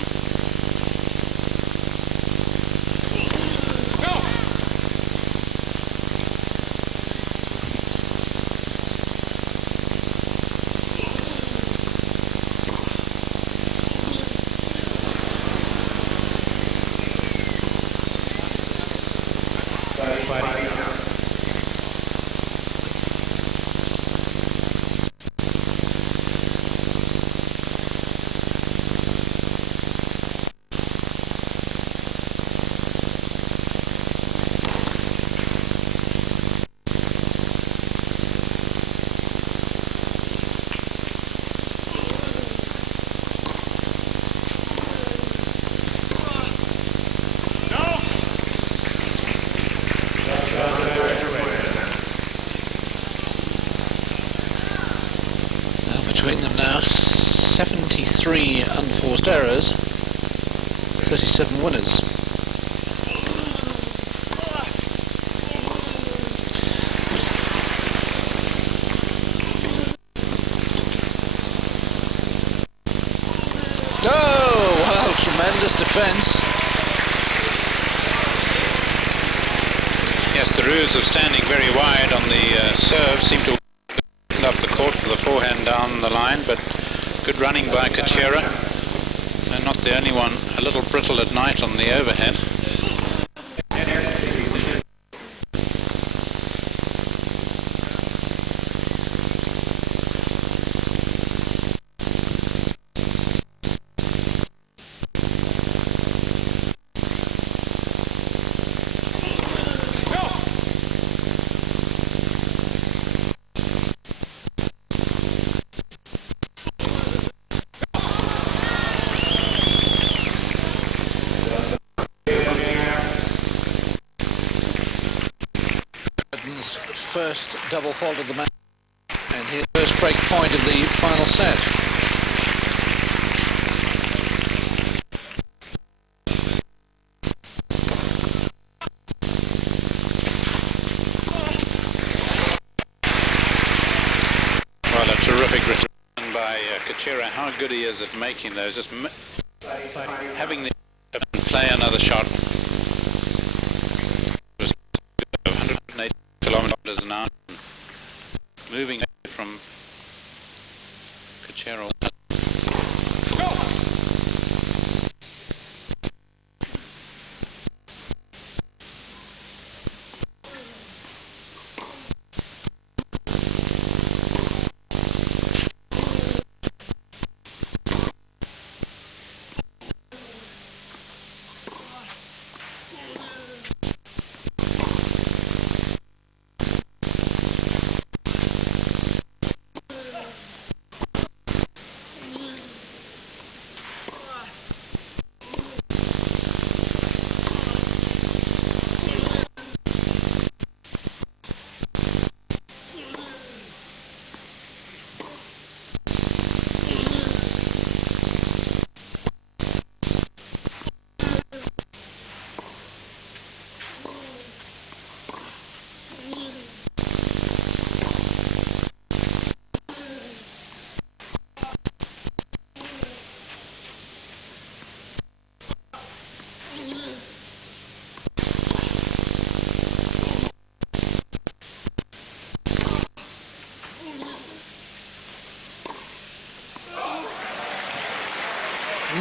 73 unforced errors, 37 winners. Oh, well, tremendous defence. Yes, the ruse of standing very wide on the serve seemed to open up the court for the forehand down the line, but good running by Kucera. And not the only one, a little brittle at night on the overhead. First double fault of the match, and his first break point of the final set. Well, a terrific return by Kucera. How good he is at making those, just having the play another shot. 180 kilometers an hour, moving from Kucera.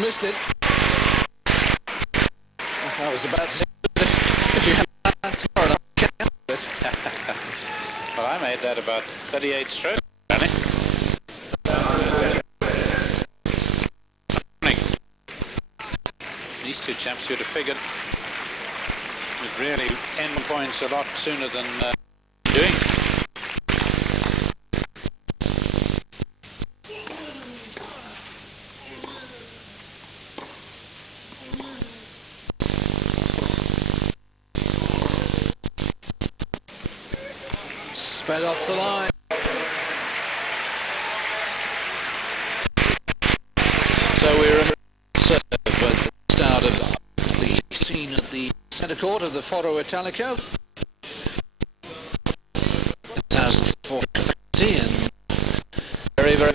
Missed it. I was about to say, if you had that far enough, it. Well, I made that about 38 strokes, Danny. These two chaps, you'd have figured, would really end points a lot sooner than doing. Sped off the line. So we're in serve at the start of the scene at the centre court of the Foro Italico. 2040 and very, very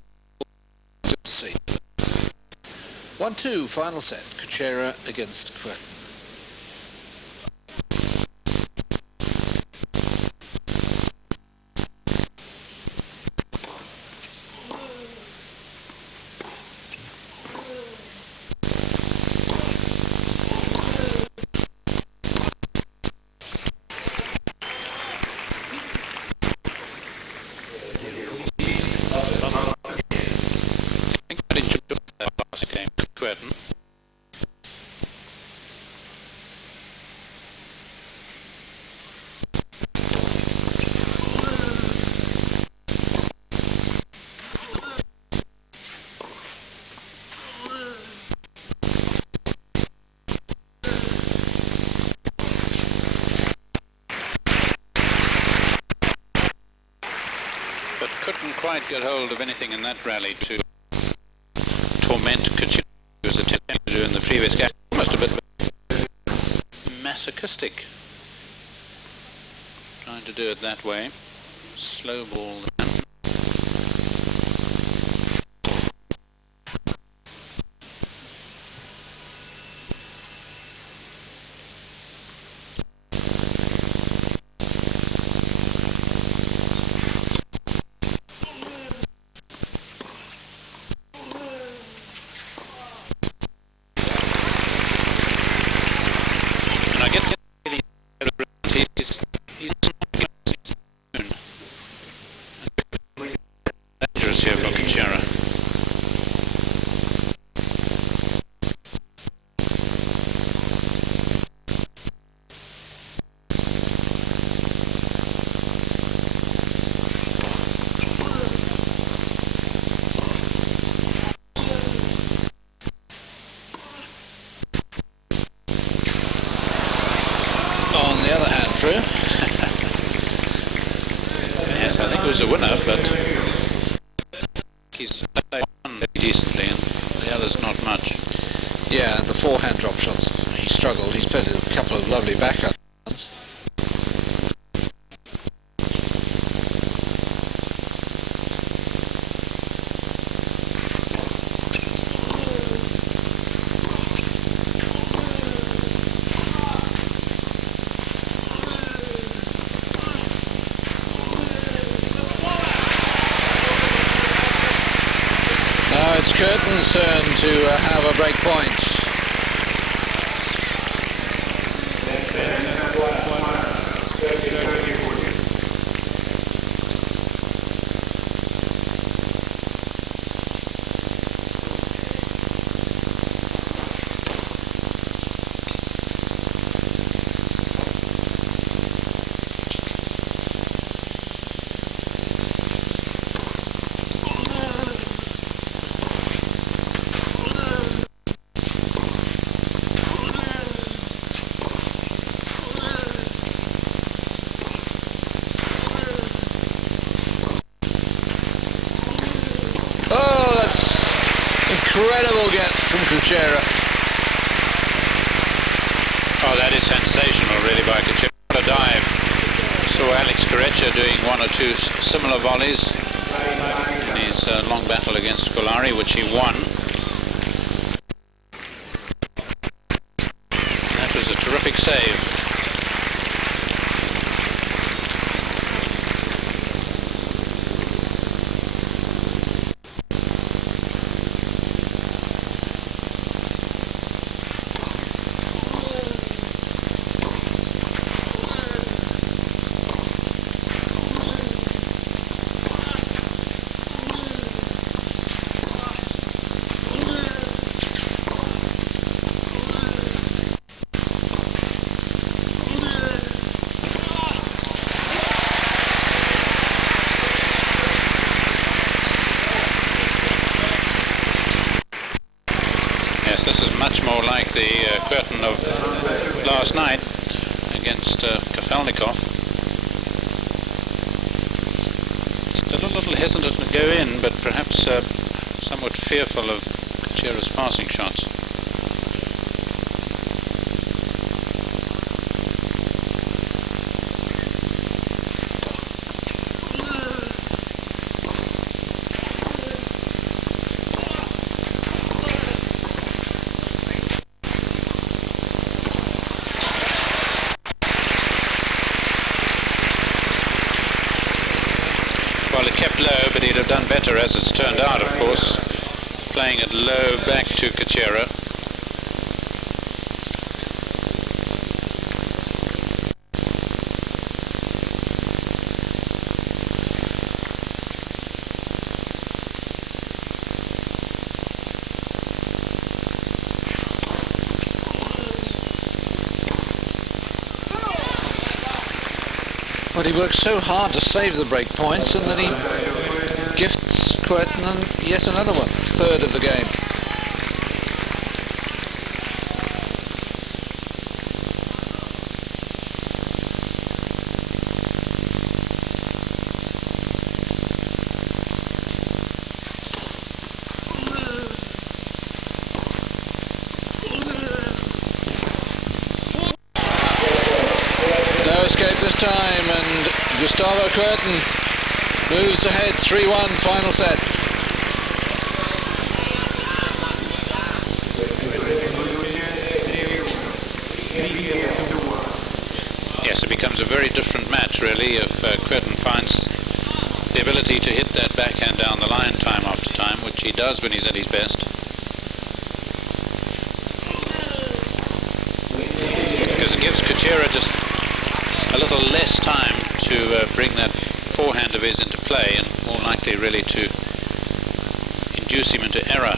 good to see. 1-2 final set. Kucera against Kuerten. Kuerten. But couldn't quite get hold of anything in that rally to torment Kucera was attempting to do in the previous game. Almost a bit masochistic, trying to do it that way. Slow ball. Here for Kucera. On the other hand, Drew. Yes, I think it was a winner, but he's won decently, and the others not much. Yeah, the forehand drop shots, he struggled. He's played a couple of lovely backhand. Now it's Kuerten's turn to have a break point. Oh, that's incredible get from Kucera. Oh, that is sensational, really, by Kucera. What a dive. Saw Alex Kucera doing one or two similar volleys in his long battle against Scolari, which he won. That was a terrific save. Yes, this is much more like the Kuerten of last night against Kafelnikov. Still a little hesitant to go in, but perhaps somewhat fearful of Kucera's passing shots. Well, it kept low, but he'd have done better as it's turned out, of course. Playing it low back to Kucera. But he works so hard to save the break points, and then he gifts Kuerten yet another one, third of the game. this time, and Gustavo Kuerten moves ahead 3-1, final set. Yes, it becomes a very different match, really, if Kuerten finds the ability to hit that backhand down the line time after time, which he does when he's at his best. Because it gives Kucera just a little less time to bring that forehand of his into play, and more likely really to induce him into error.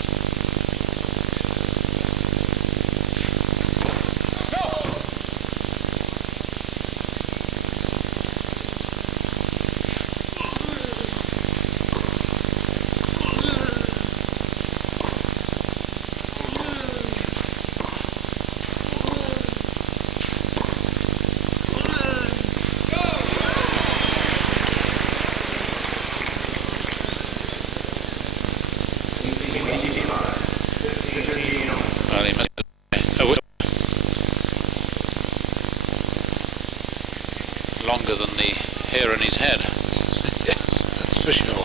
Well, he must longer than the hair in his head. Yes, that's for sure.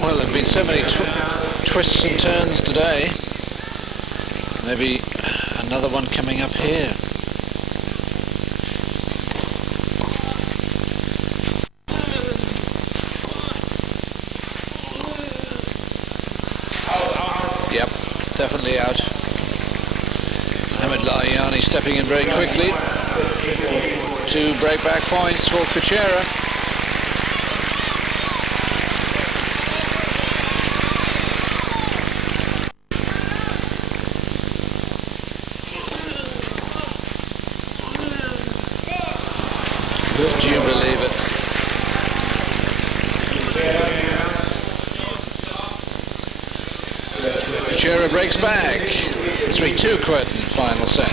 Well, there have been so many twists and turns today. Maybe another one coming up here. Yep, definitely out. Mohamed Lahyani stepping in very quickly. 2 breakback points for Kucera. Would you believe it? Kucera breaks back. 3-2 Kuerten, final set.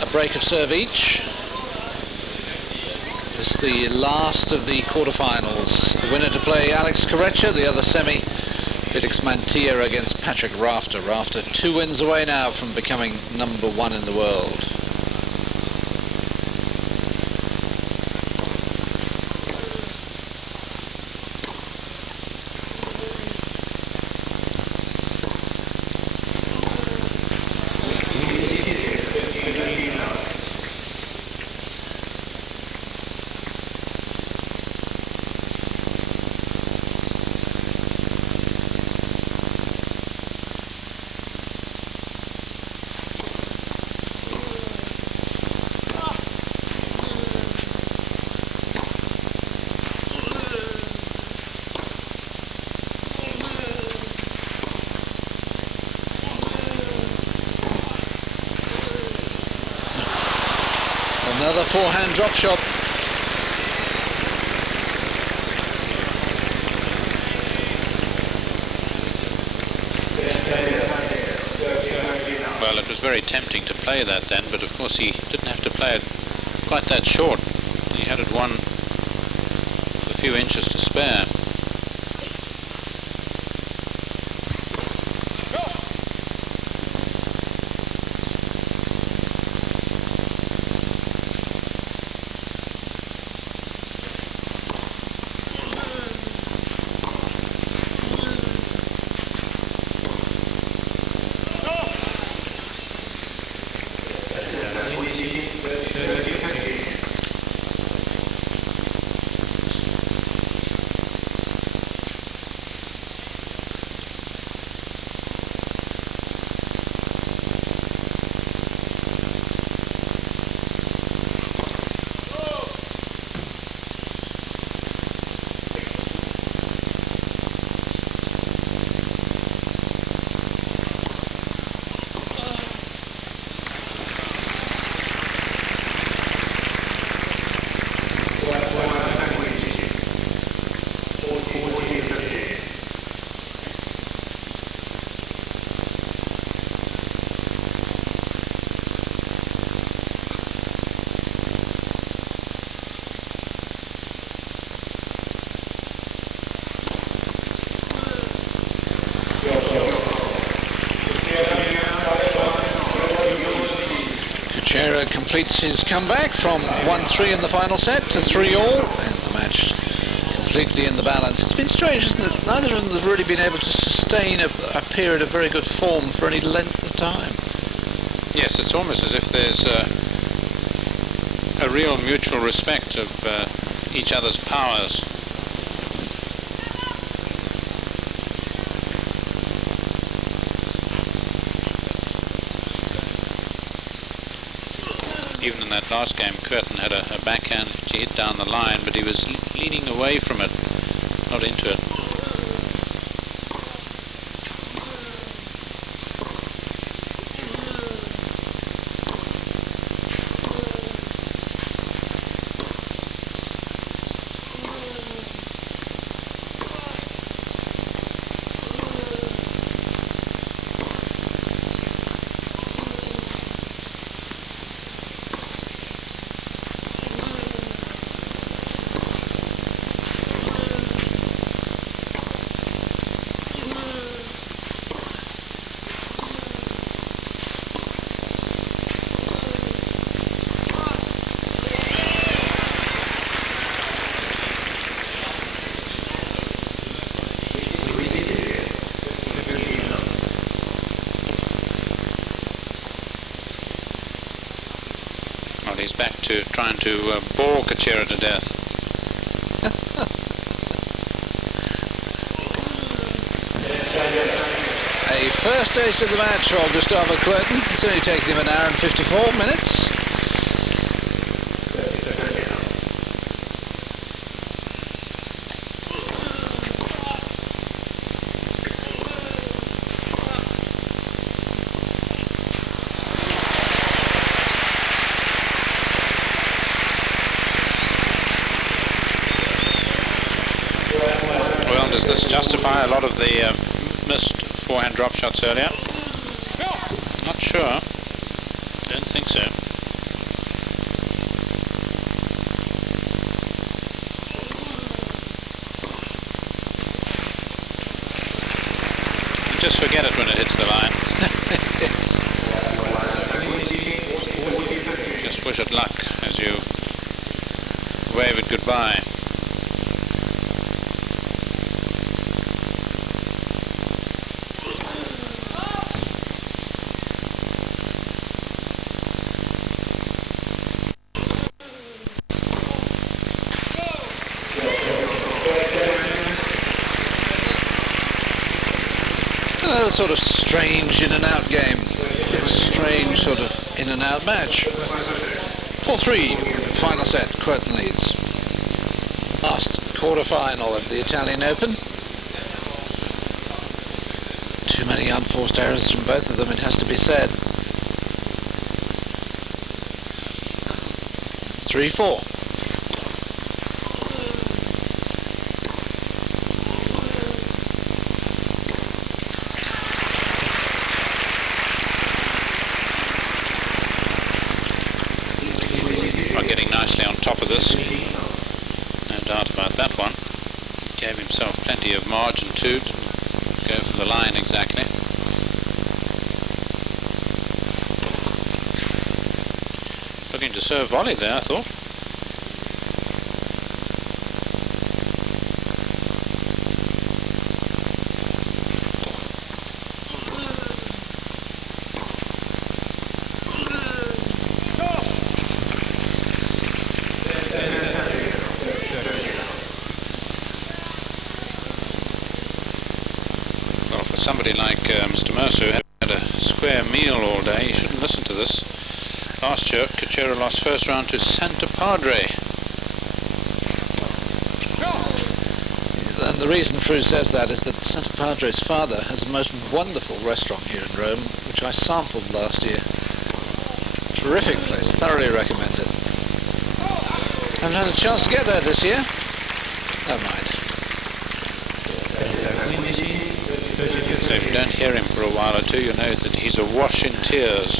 A break of serve each. This is the last of the quarterfinals. The winner to play Alex Kucera, the other semi Felix Mantilla against Patrick Rafter. Rafter 2 wins away now from becoming #1 in the world. Another forehand drop shot. Well, it was very tempting to play that then, but of course he didn't have to play it quite that short. He had it won with a few inches to spare. Kucera completes his comeback from 1-3 in the final set to 3-all, and the match completely in the balance. It's been strange, isn't it? Neither of them have really been able to sustain a period of very good form for any length of time. Yes, it's almost as if there's a real mutual respect of each other's powers. Even in that last game, Kuerten had a backhand which he hit down the line, but he was leaning away from it, not into it. Well, he's back to trying to bore Kucera to death. A first ace of the match for Gustavo Kuerten. It's only taken him 1 hour and 54 minutes. Well, does this justify a lot of the missed forehand drop shots earlier? Not sure. Don't think so. You just forget it when it hits the line. Yes. Just wish it luck as you wave it goodbye. Another sort of strange in and out game. A strange sort of in and out match. 4-3, final set, Kuerten leads. Last quarter-final of the Italian Open. Too many unforced errors from both of them, it has to be said. 3-4. Getting nicely on top of this, no doubt about that one. Gave himself plenty of margin too to go for the line exactly. Looking to serve volley there, I thought. Somebody like Mr. Mercer, who had a square meal all day, you shouldn't listen to this. Last year, Kucera lost first round to Santa Padre. And the reason Fru says that is that Santa Padre's father has a most wonderful restaurant here in Rome, which I sampled last year. Terrific place, thoroughly recommend it. Haven't had a chance to get there this year. Never mind. So if you don't hear him for a while or two, you know that he's awash in tears.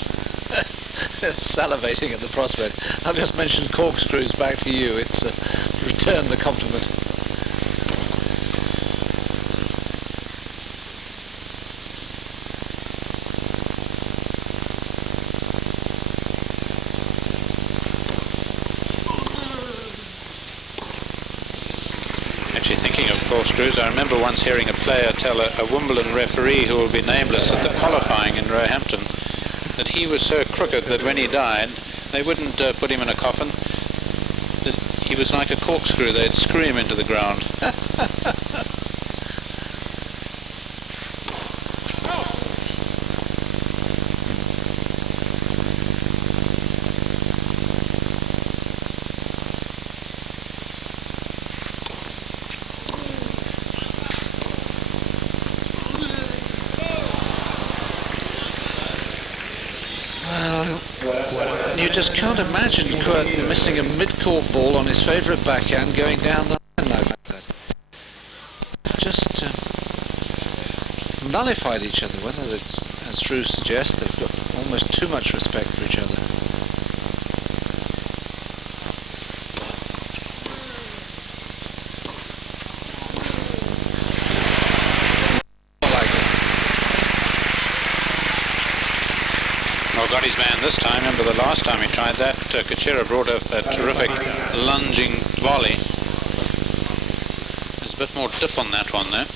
Salivating at the prospect. I've just mentioned corkscrews back to you. It's return the compliment. Actually, thinking of corkscrews, I remember once hearing a player tell a Wimbledon referee who will be nameless at the qualifying in Roehampton that he was so crooked that when he died, they wouldn't put him in a coffin. That he was like a corkscrew. They'd screw him into the ground. You just can't imagine Kuerten missing a mid-court ball on his favourite backhand going down the line like that. Just nullified each other, whether it's, as Drew suggests, they've got almost too much respect for each other. Got his man this time. Remember the last time he tried that, Kucera brought off that terrific lunging volley. There's a bit more dip on that one there.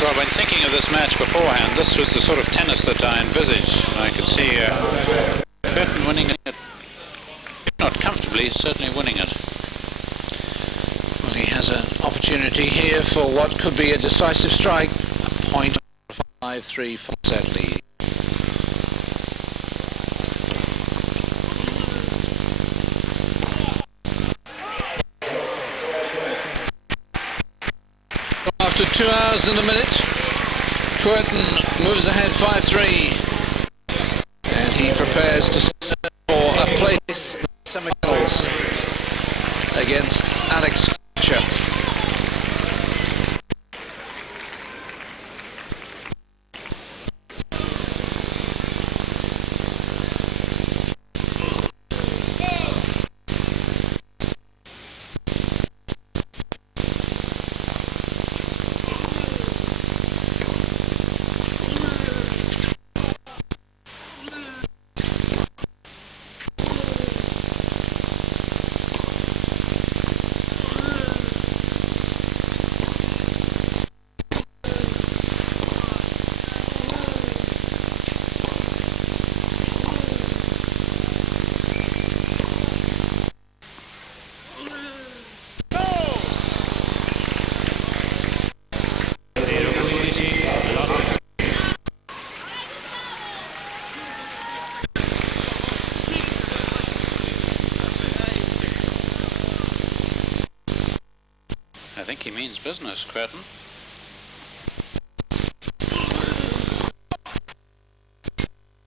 Well, when thinking of this match beforehand, this was the sort of tennis that I envisaged. I could see Kuerten winning it, not comfortably, certainly winning it. Well, he has an opportunity here for what could be a decisive strike. A point 5-3 for set lead. After 2 hours and a minute, Kuerten moves ahead 5-3, and he prepares to serve for a place in the semi-finals against Alex Kucera. I think he means business, Kuerten.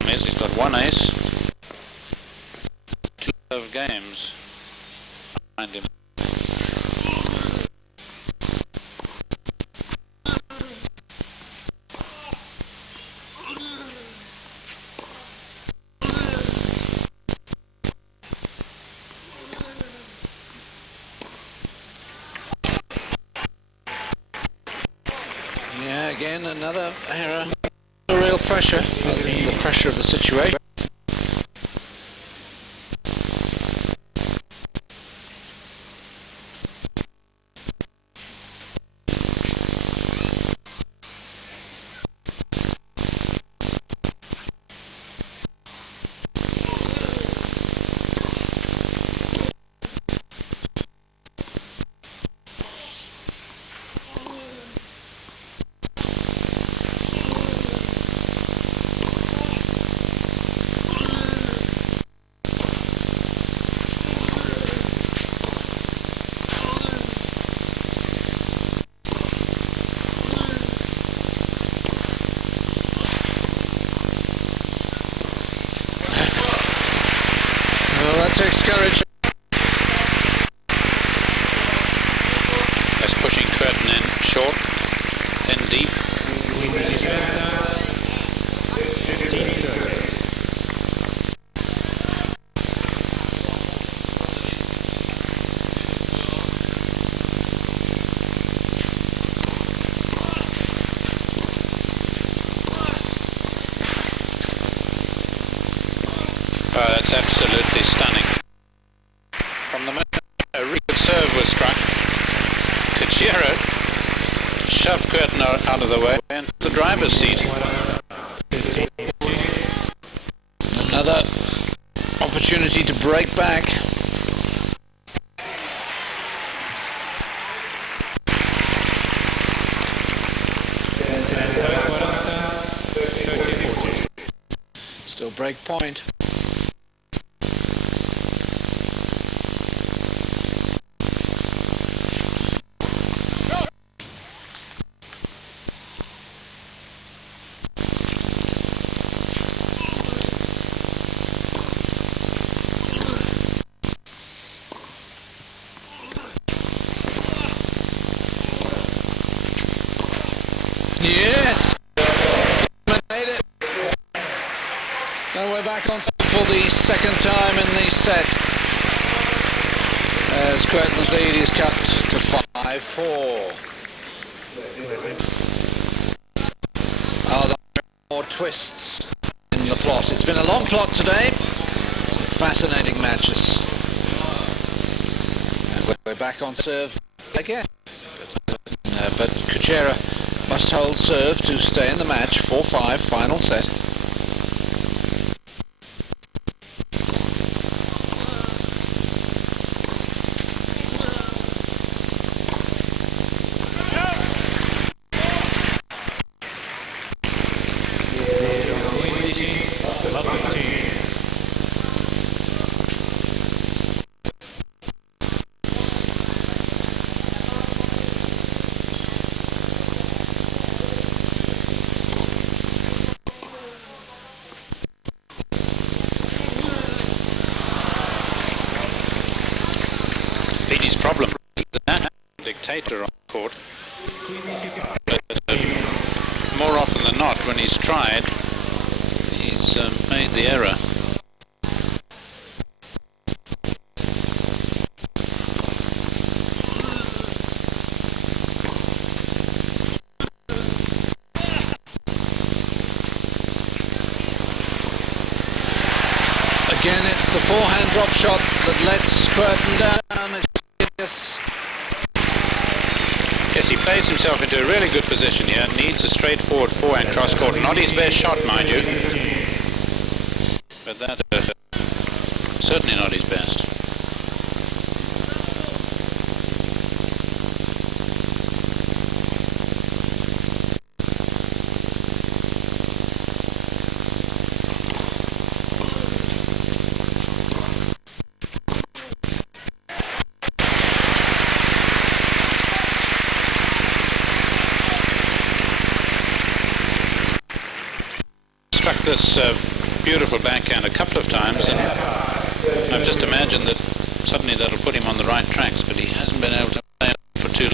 He's got one ace, 2 love games behind him. Yeah, again another error. Real pressure, the pressure of the situation. takes courage. That's pushing Kuerten in short, then deep. Oh, that's absolutely stunning. From the moment a really good serve was struck, Kucera shoved Kuerten out of the way and the driver's seat. Another opportunity to break back. Still break point. Yes! Made it. Now we're back on for the second time in the set. As Kuerten's lead is cut to 5-4. Are there more twists in the plot? It's been a long plot today. Some fascinating matches. And we're back on serve again. But Kucera must hold serve to stay in the match. 4-5, final set. His problem is that dictator on the court. More often than not, when he's tried, he's made the error. Again, it's the forehand drop shot that lets Kuerten down. Yes, he plays himself into a really good position here. Needs a straightforward forehand cross court. Not his best shot, mind you. But that certainly not his best. Struck this beautiful backhand a couple of times, and I've just imagined that suddenly that'll put him on the right tracks, but he hasn't been able to play it for too long.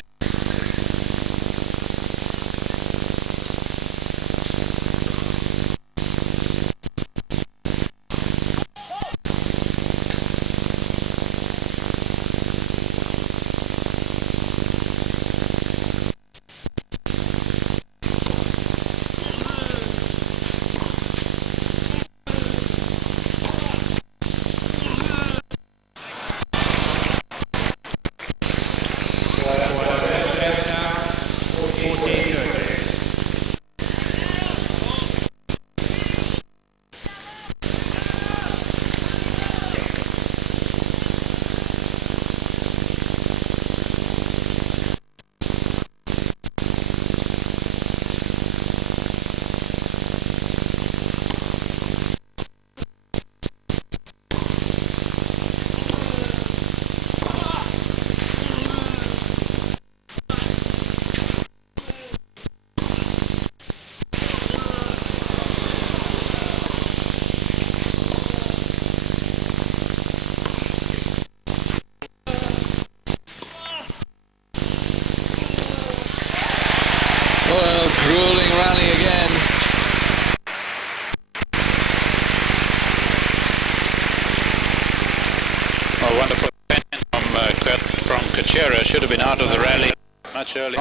Kucera should have been out of the rally much earlier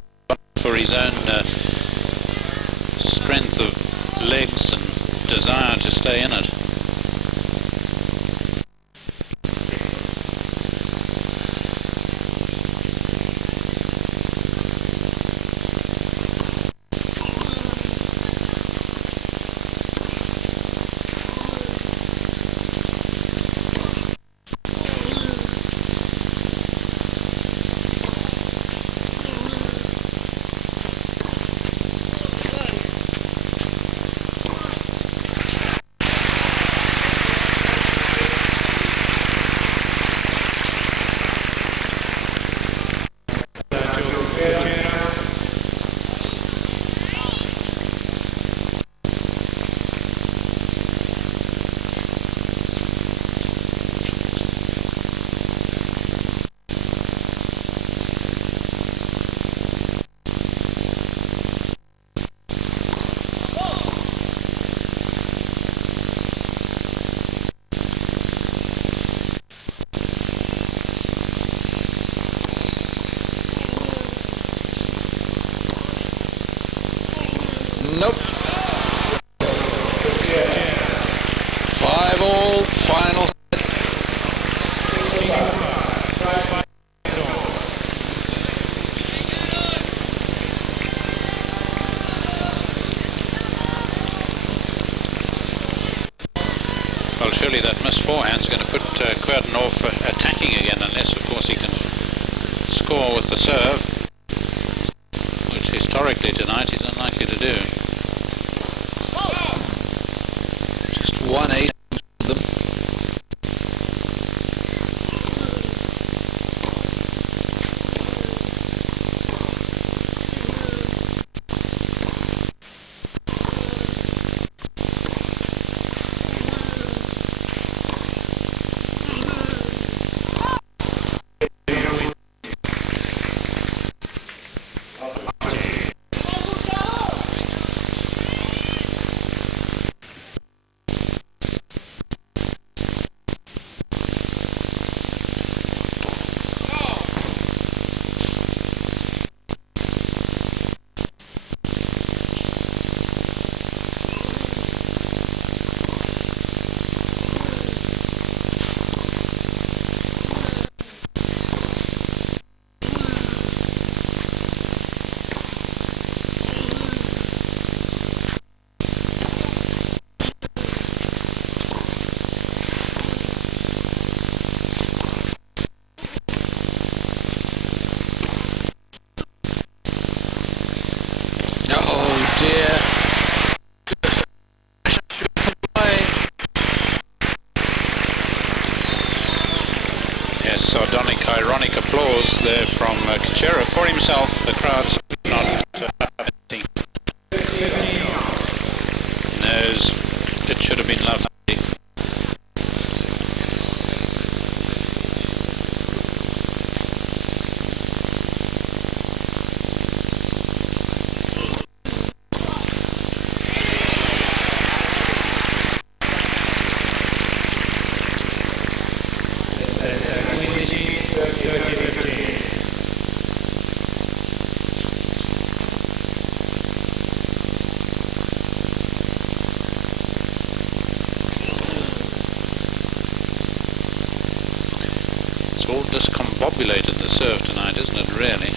for his own strength of legs and desire to stay in it. Nope. 5-all, final. Well, surely that missed forehand's going to put Kuerten off attacking again, unless, of course, he can score with the serve, which historically tonight he's unlikely to do. Just 1-8 of them. Oh dear. Yes, sardonic, ironic applause there from Kucera for himself. The crowd's not knows it should have been lovely. It's all discombobulated, the serve tonight, isn't it, really?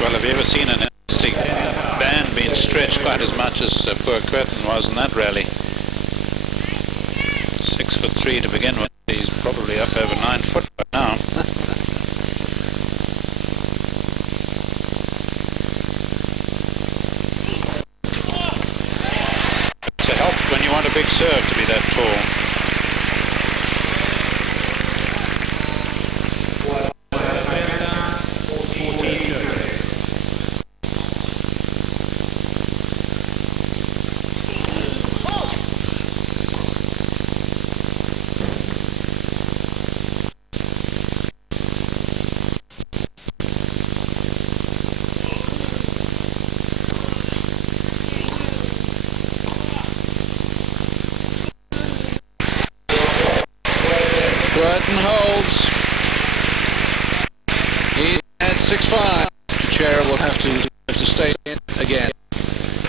Well, have you ever seen an elastic band being stretched quite as much as poor Kuerten was in that rally? 6'3" to begin with. He's probably up over 9 foot by now. It's a help when you want a big serve to be that tall. Kuerten holds. He had 6-5. Kucera will have to stay in again.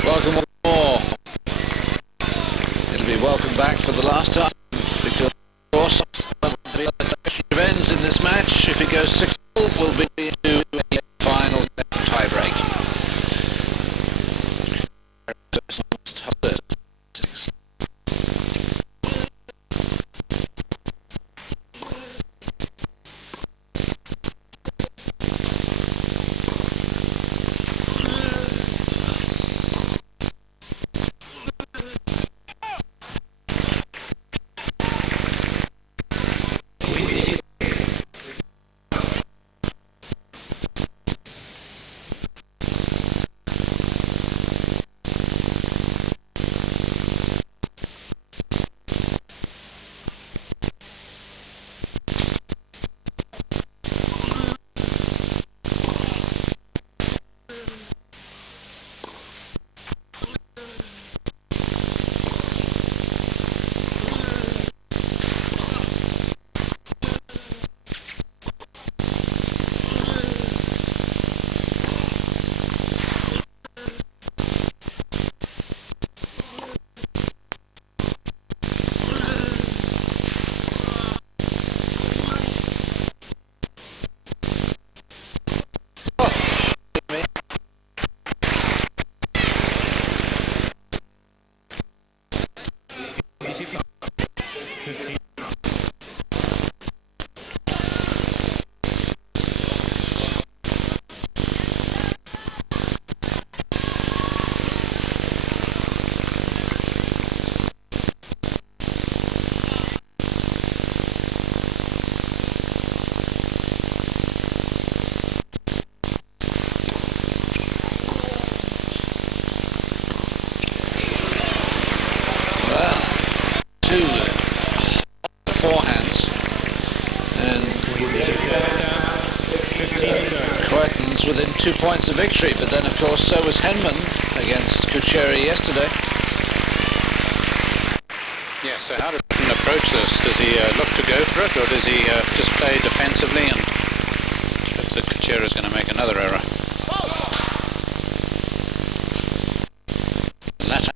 Welcome more. It'll be welcome back for the last time because, of course, it ends in this match. If it goes 6, will be to a final tiebreak. Two forehands, and Kuerten's within 2 points of victory, but then of course so was Henman against Kucera yesterday. Yeah, so how does he approach this? Does he look to go for it, or does he just play defensively and hope that Kucera is going to make another error? Latter.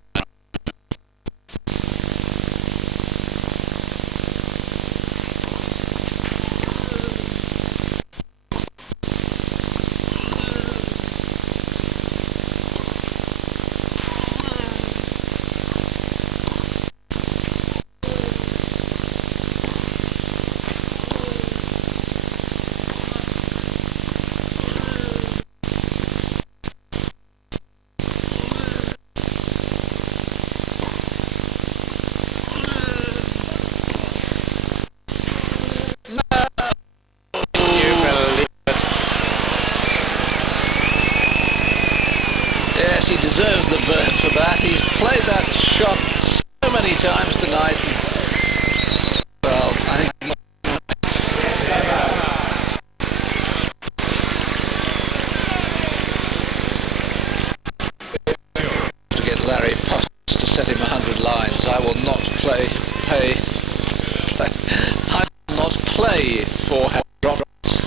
Yes, he deserves the bird for that. He's played that shot so many times tonight. Well, I think to get Larry Potts to set him 100 lines. I will not play I will not play for Roberts.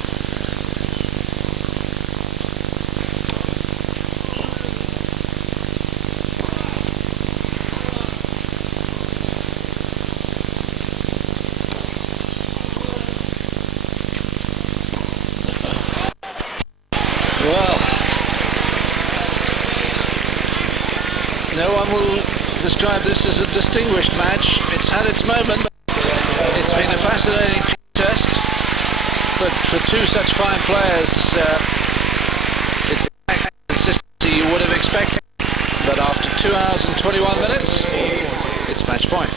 Well, No one will describe this as a distinguished match. It's had its moments. It's been a fascinating contest, but for two such fine players, it's a consistency you would have expected. But after 2 hours and 21 minutes, it's match point.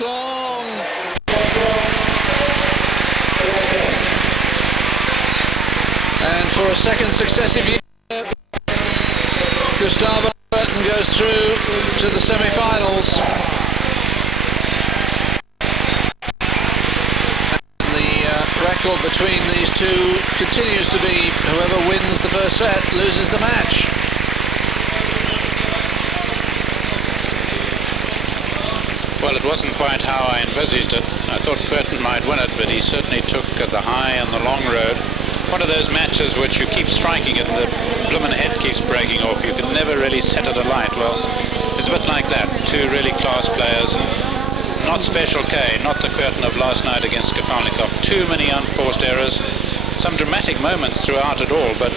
Long. And for a second successive year, Gustavo Kuerten goes through to the semi-finals. And the record between these two continues to be whoever wins the first set loses the match. Well, it wasn't quite how I envisaged it. I thought Kuerten might win it, but he certainly took the high and the long road. One of those matches which you keep striking it and the bloomin' head keeps breaking off. You can never really set it alight. Well, it's a bit like that. Two really class players. Not Special K, not the Kuerten of last night against Kafelnikov. Too many unforced errors. Some dramatic moments throughout it all, but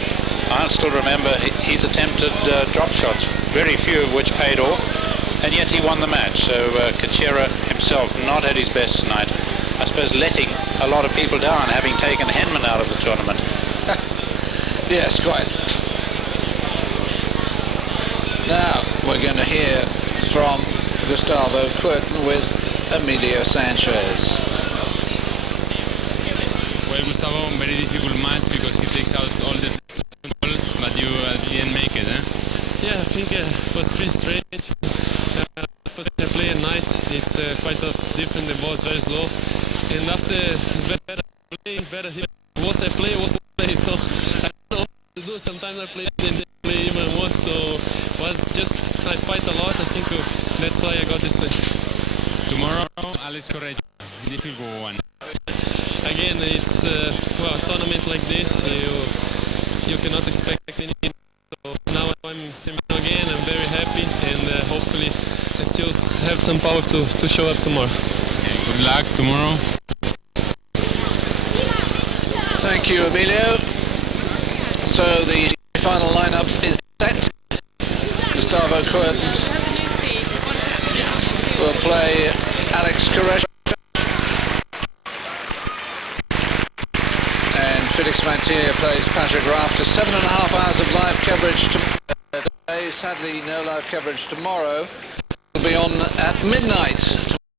I'll still remember he's attempted drop shots, very few of which paid off. And yet he won the match, so Kucera himself not at his best tonight. I suppose letting a lot of people down, having taken Henman out of the tournament. Yes, quite. Now we're going to hear from Gustavo Kuerten with Emilio Sanchez. Well, Gustavo, very difficult match because he takes out all the control, but you didn't make it, eh? Yeah, I think it was pretty straight. I play at night, it's quite different, the ball is very slow. And after, it's better play, better hit. Worse I play, worse I play, so I don't know what to do. Sometimes I play and they play even worse, so was just, I fight a lot, I think that's why I got this win. Tomorrow, Alex Correa, difficult one. Again, it's, well, a tournament like this, you cannot expect anything. So now I'm semi-final again, I'm very happy, and hopefully I still have some power to show up tomorrow. Okay, good luck tomorrow. Thank you, Emilio. So the final lineup is set. Gustavo Kuerten will play Alex Kucera and Felix Mantia plays Patrick Rafter. 7.5 hours of live coverage today. Sadly, no live coverage tomorrow. Will be on at midnight.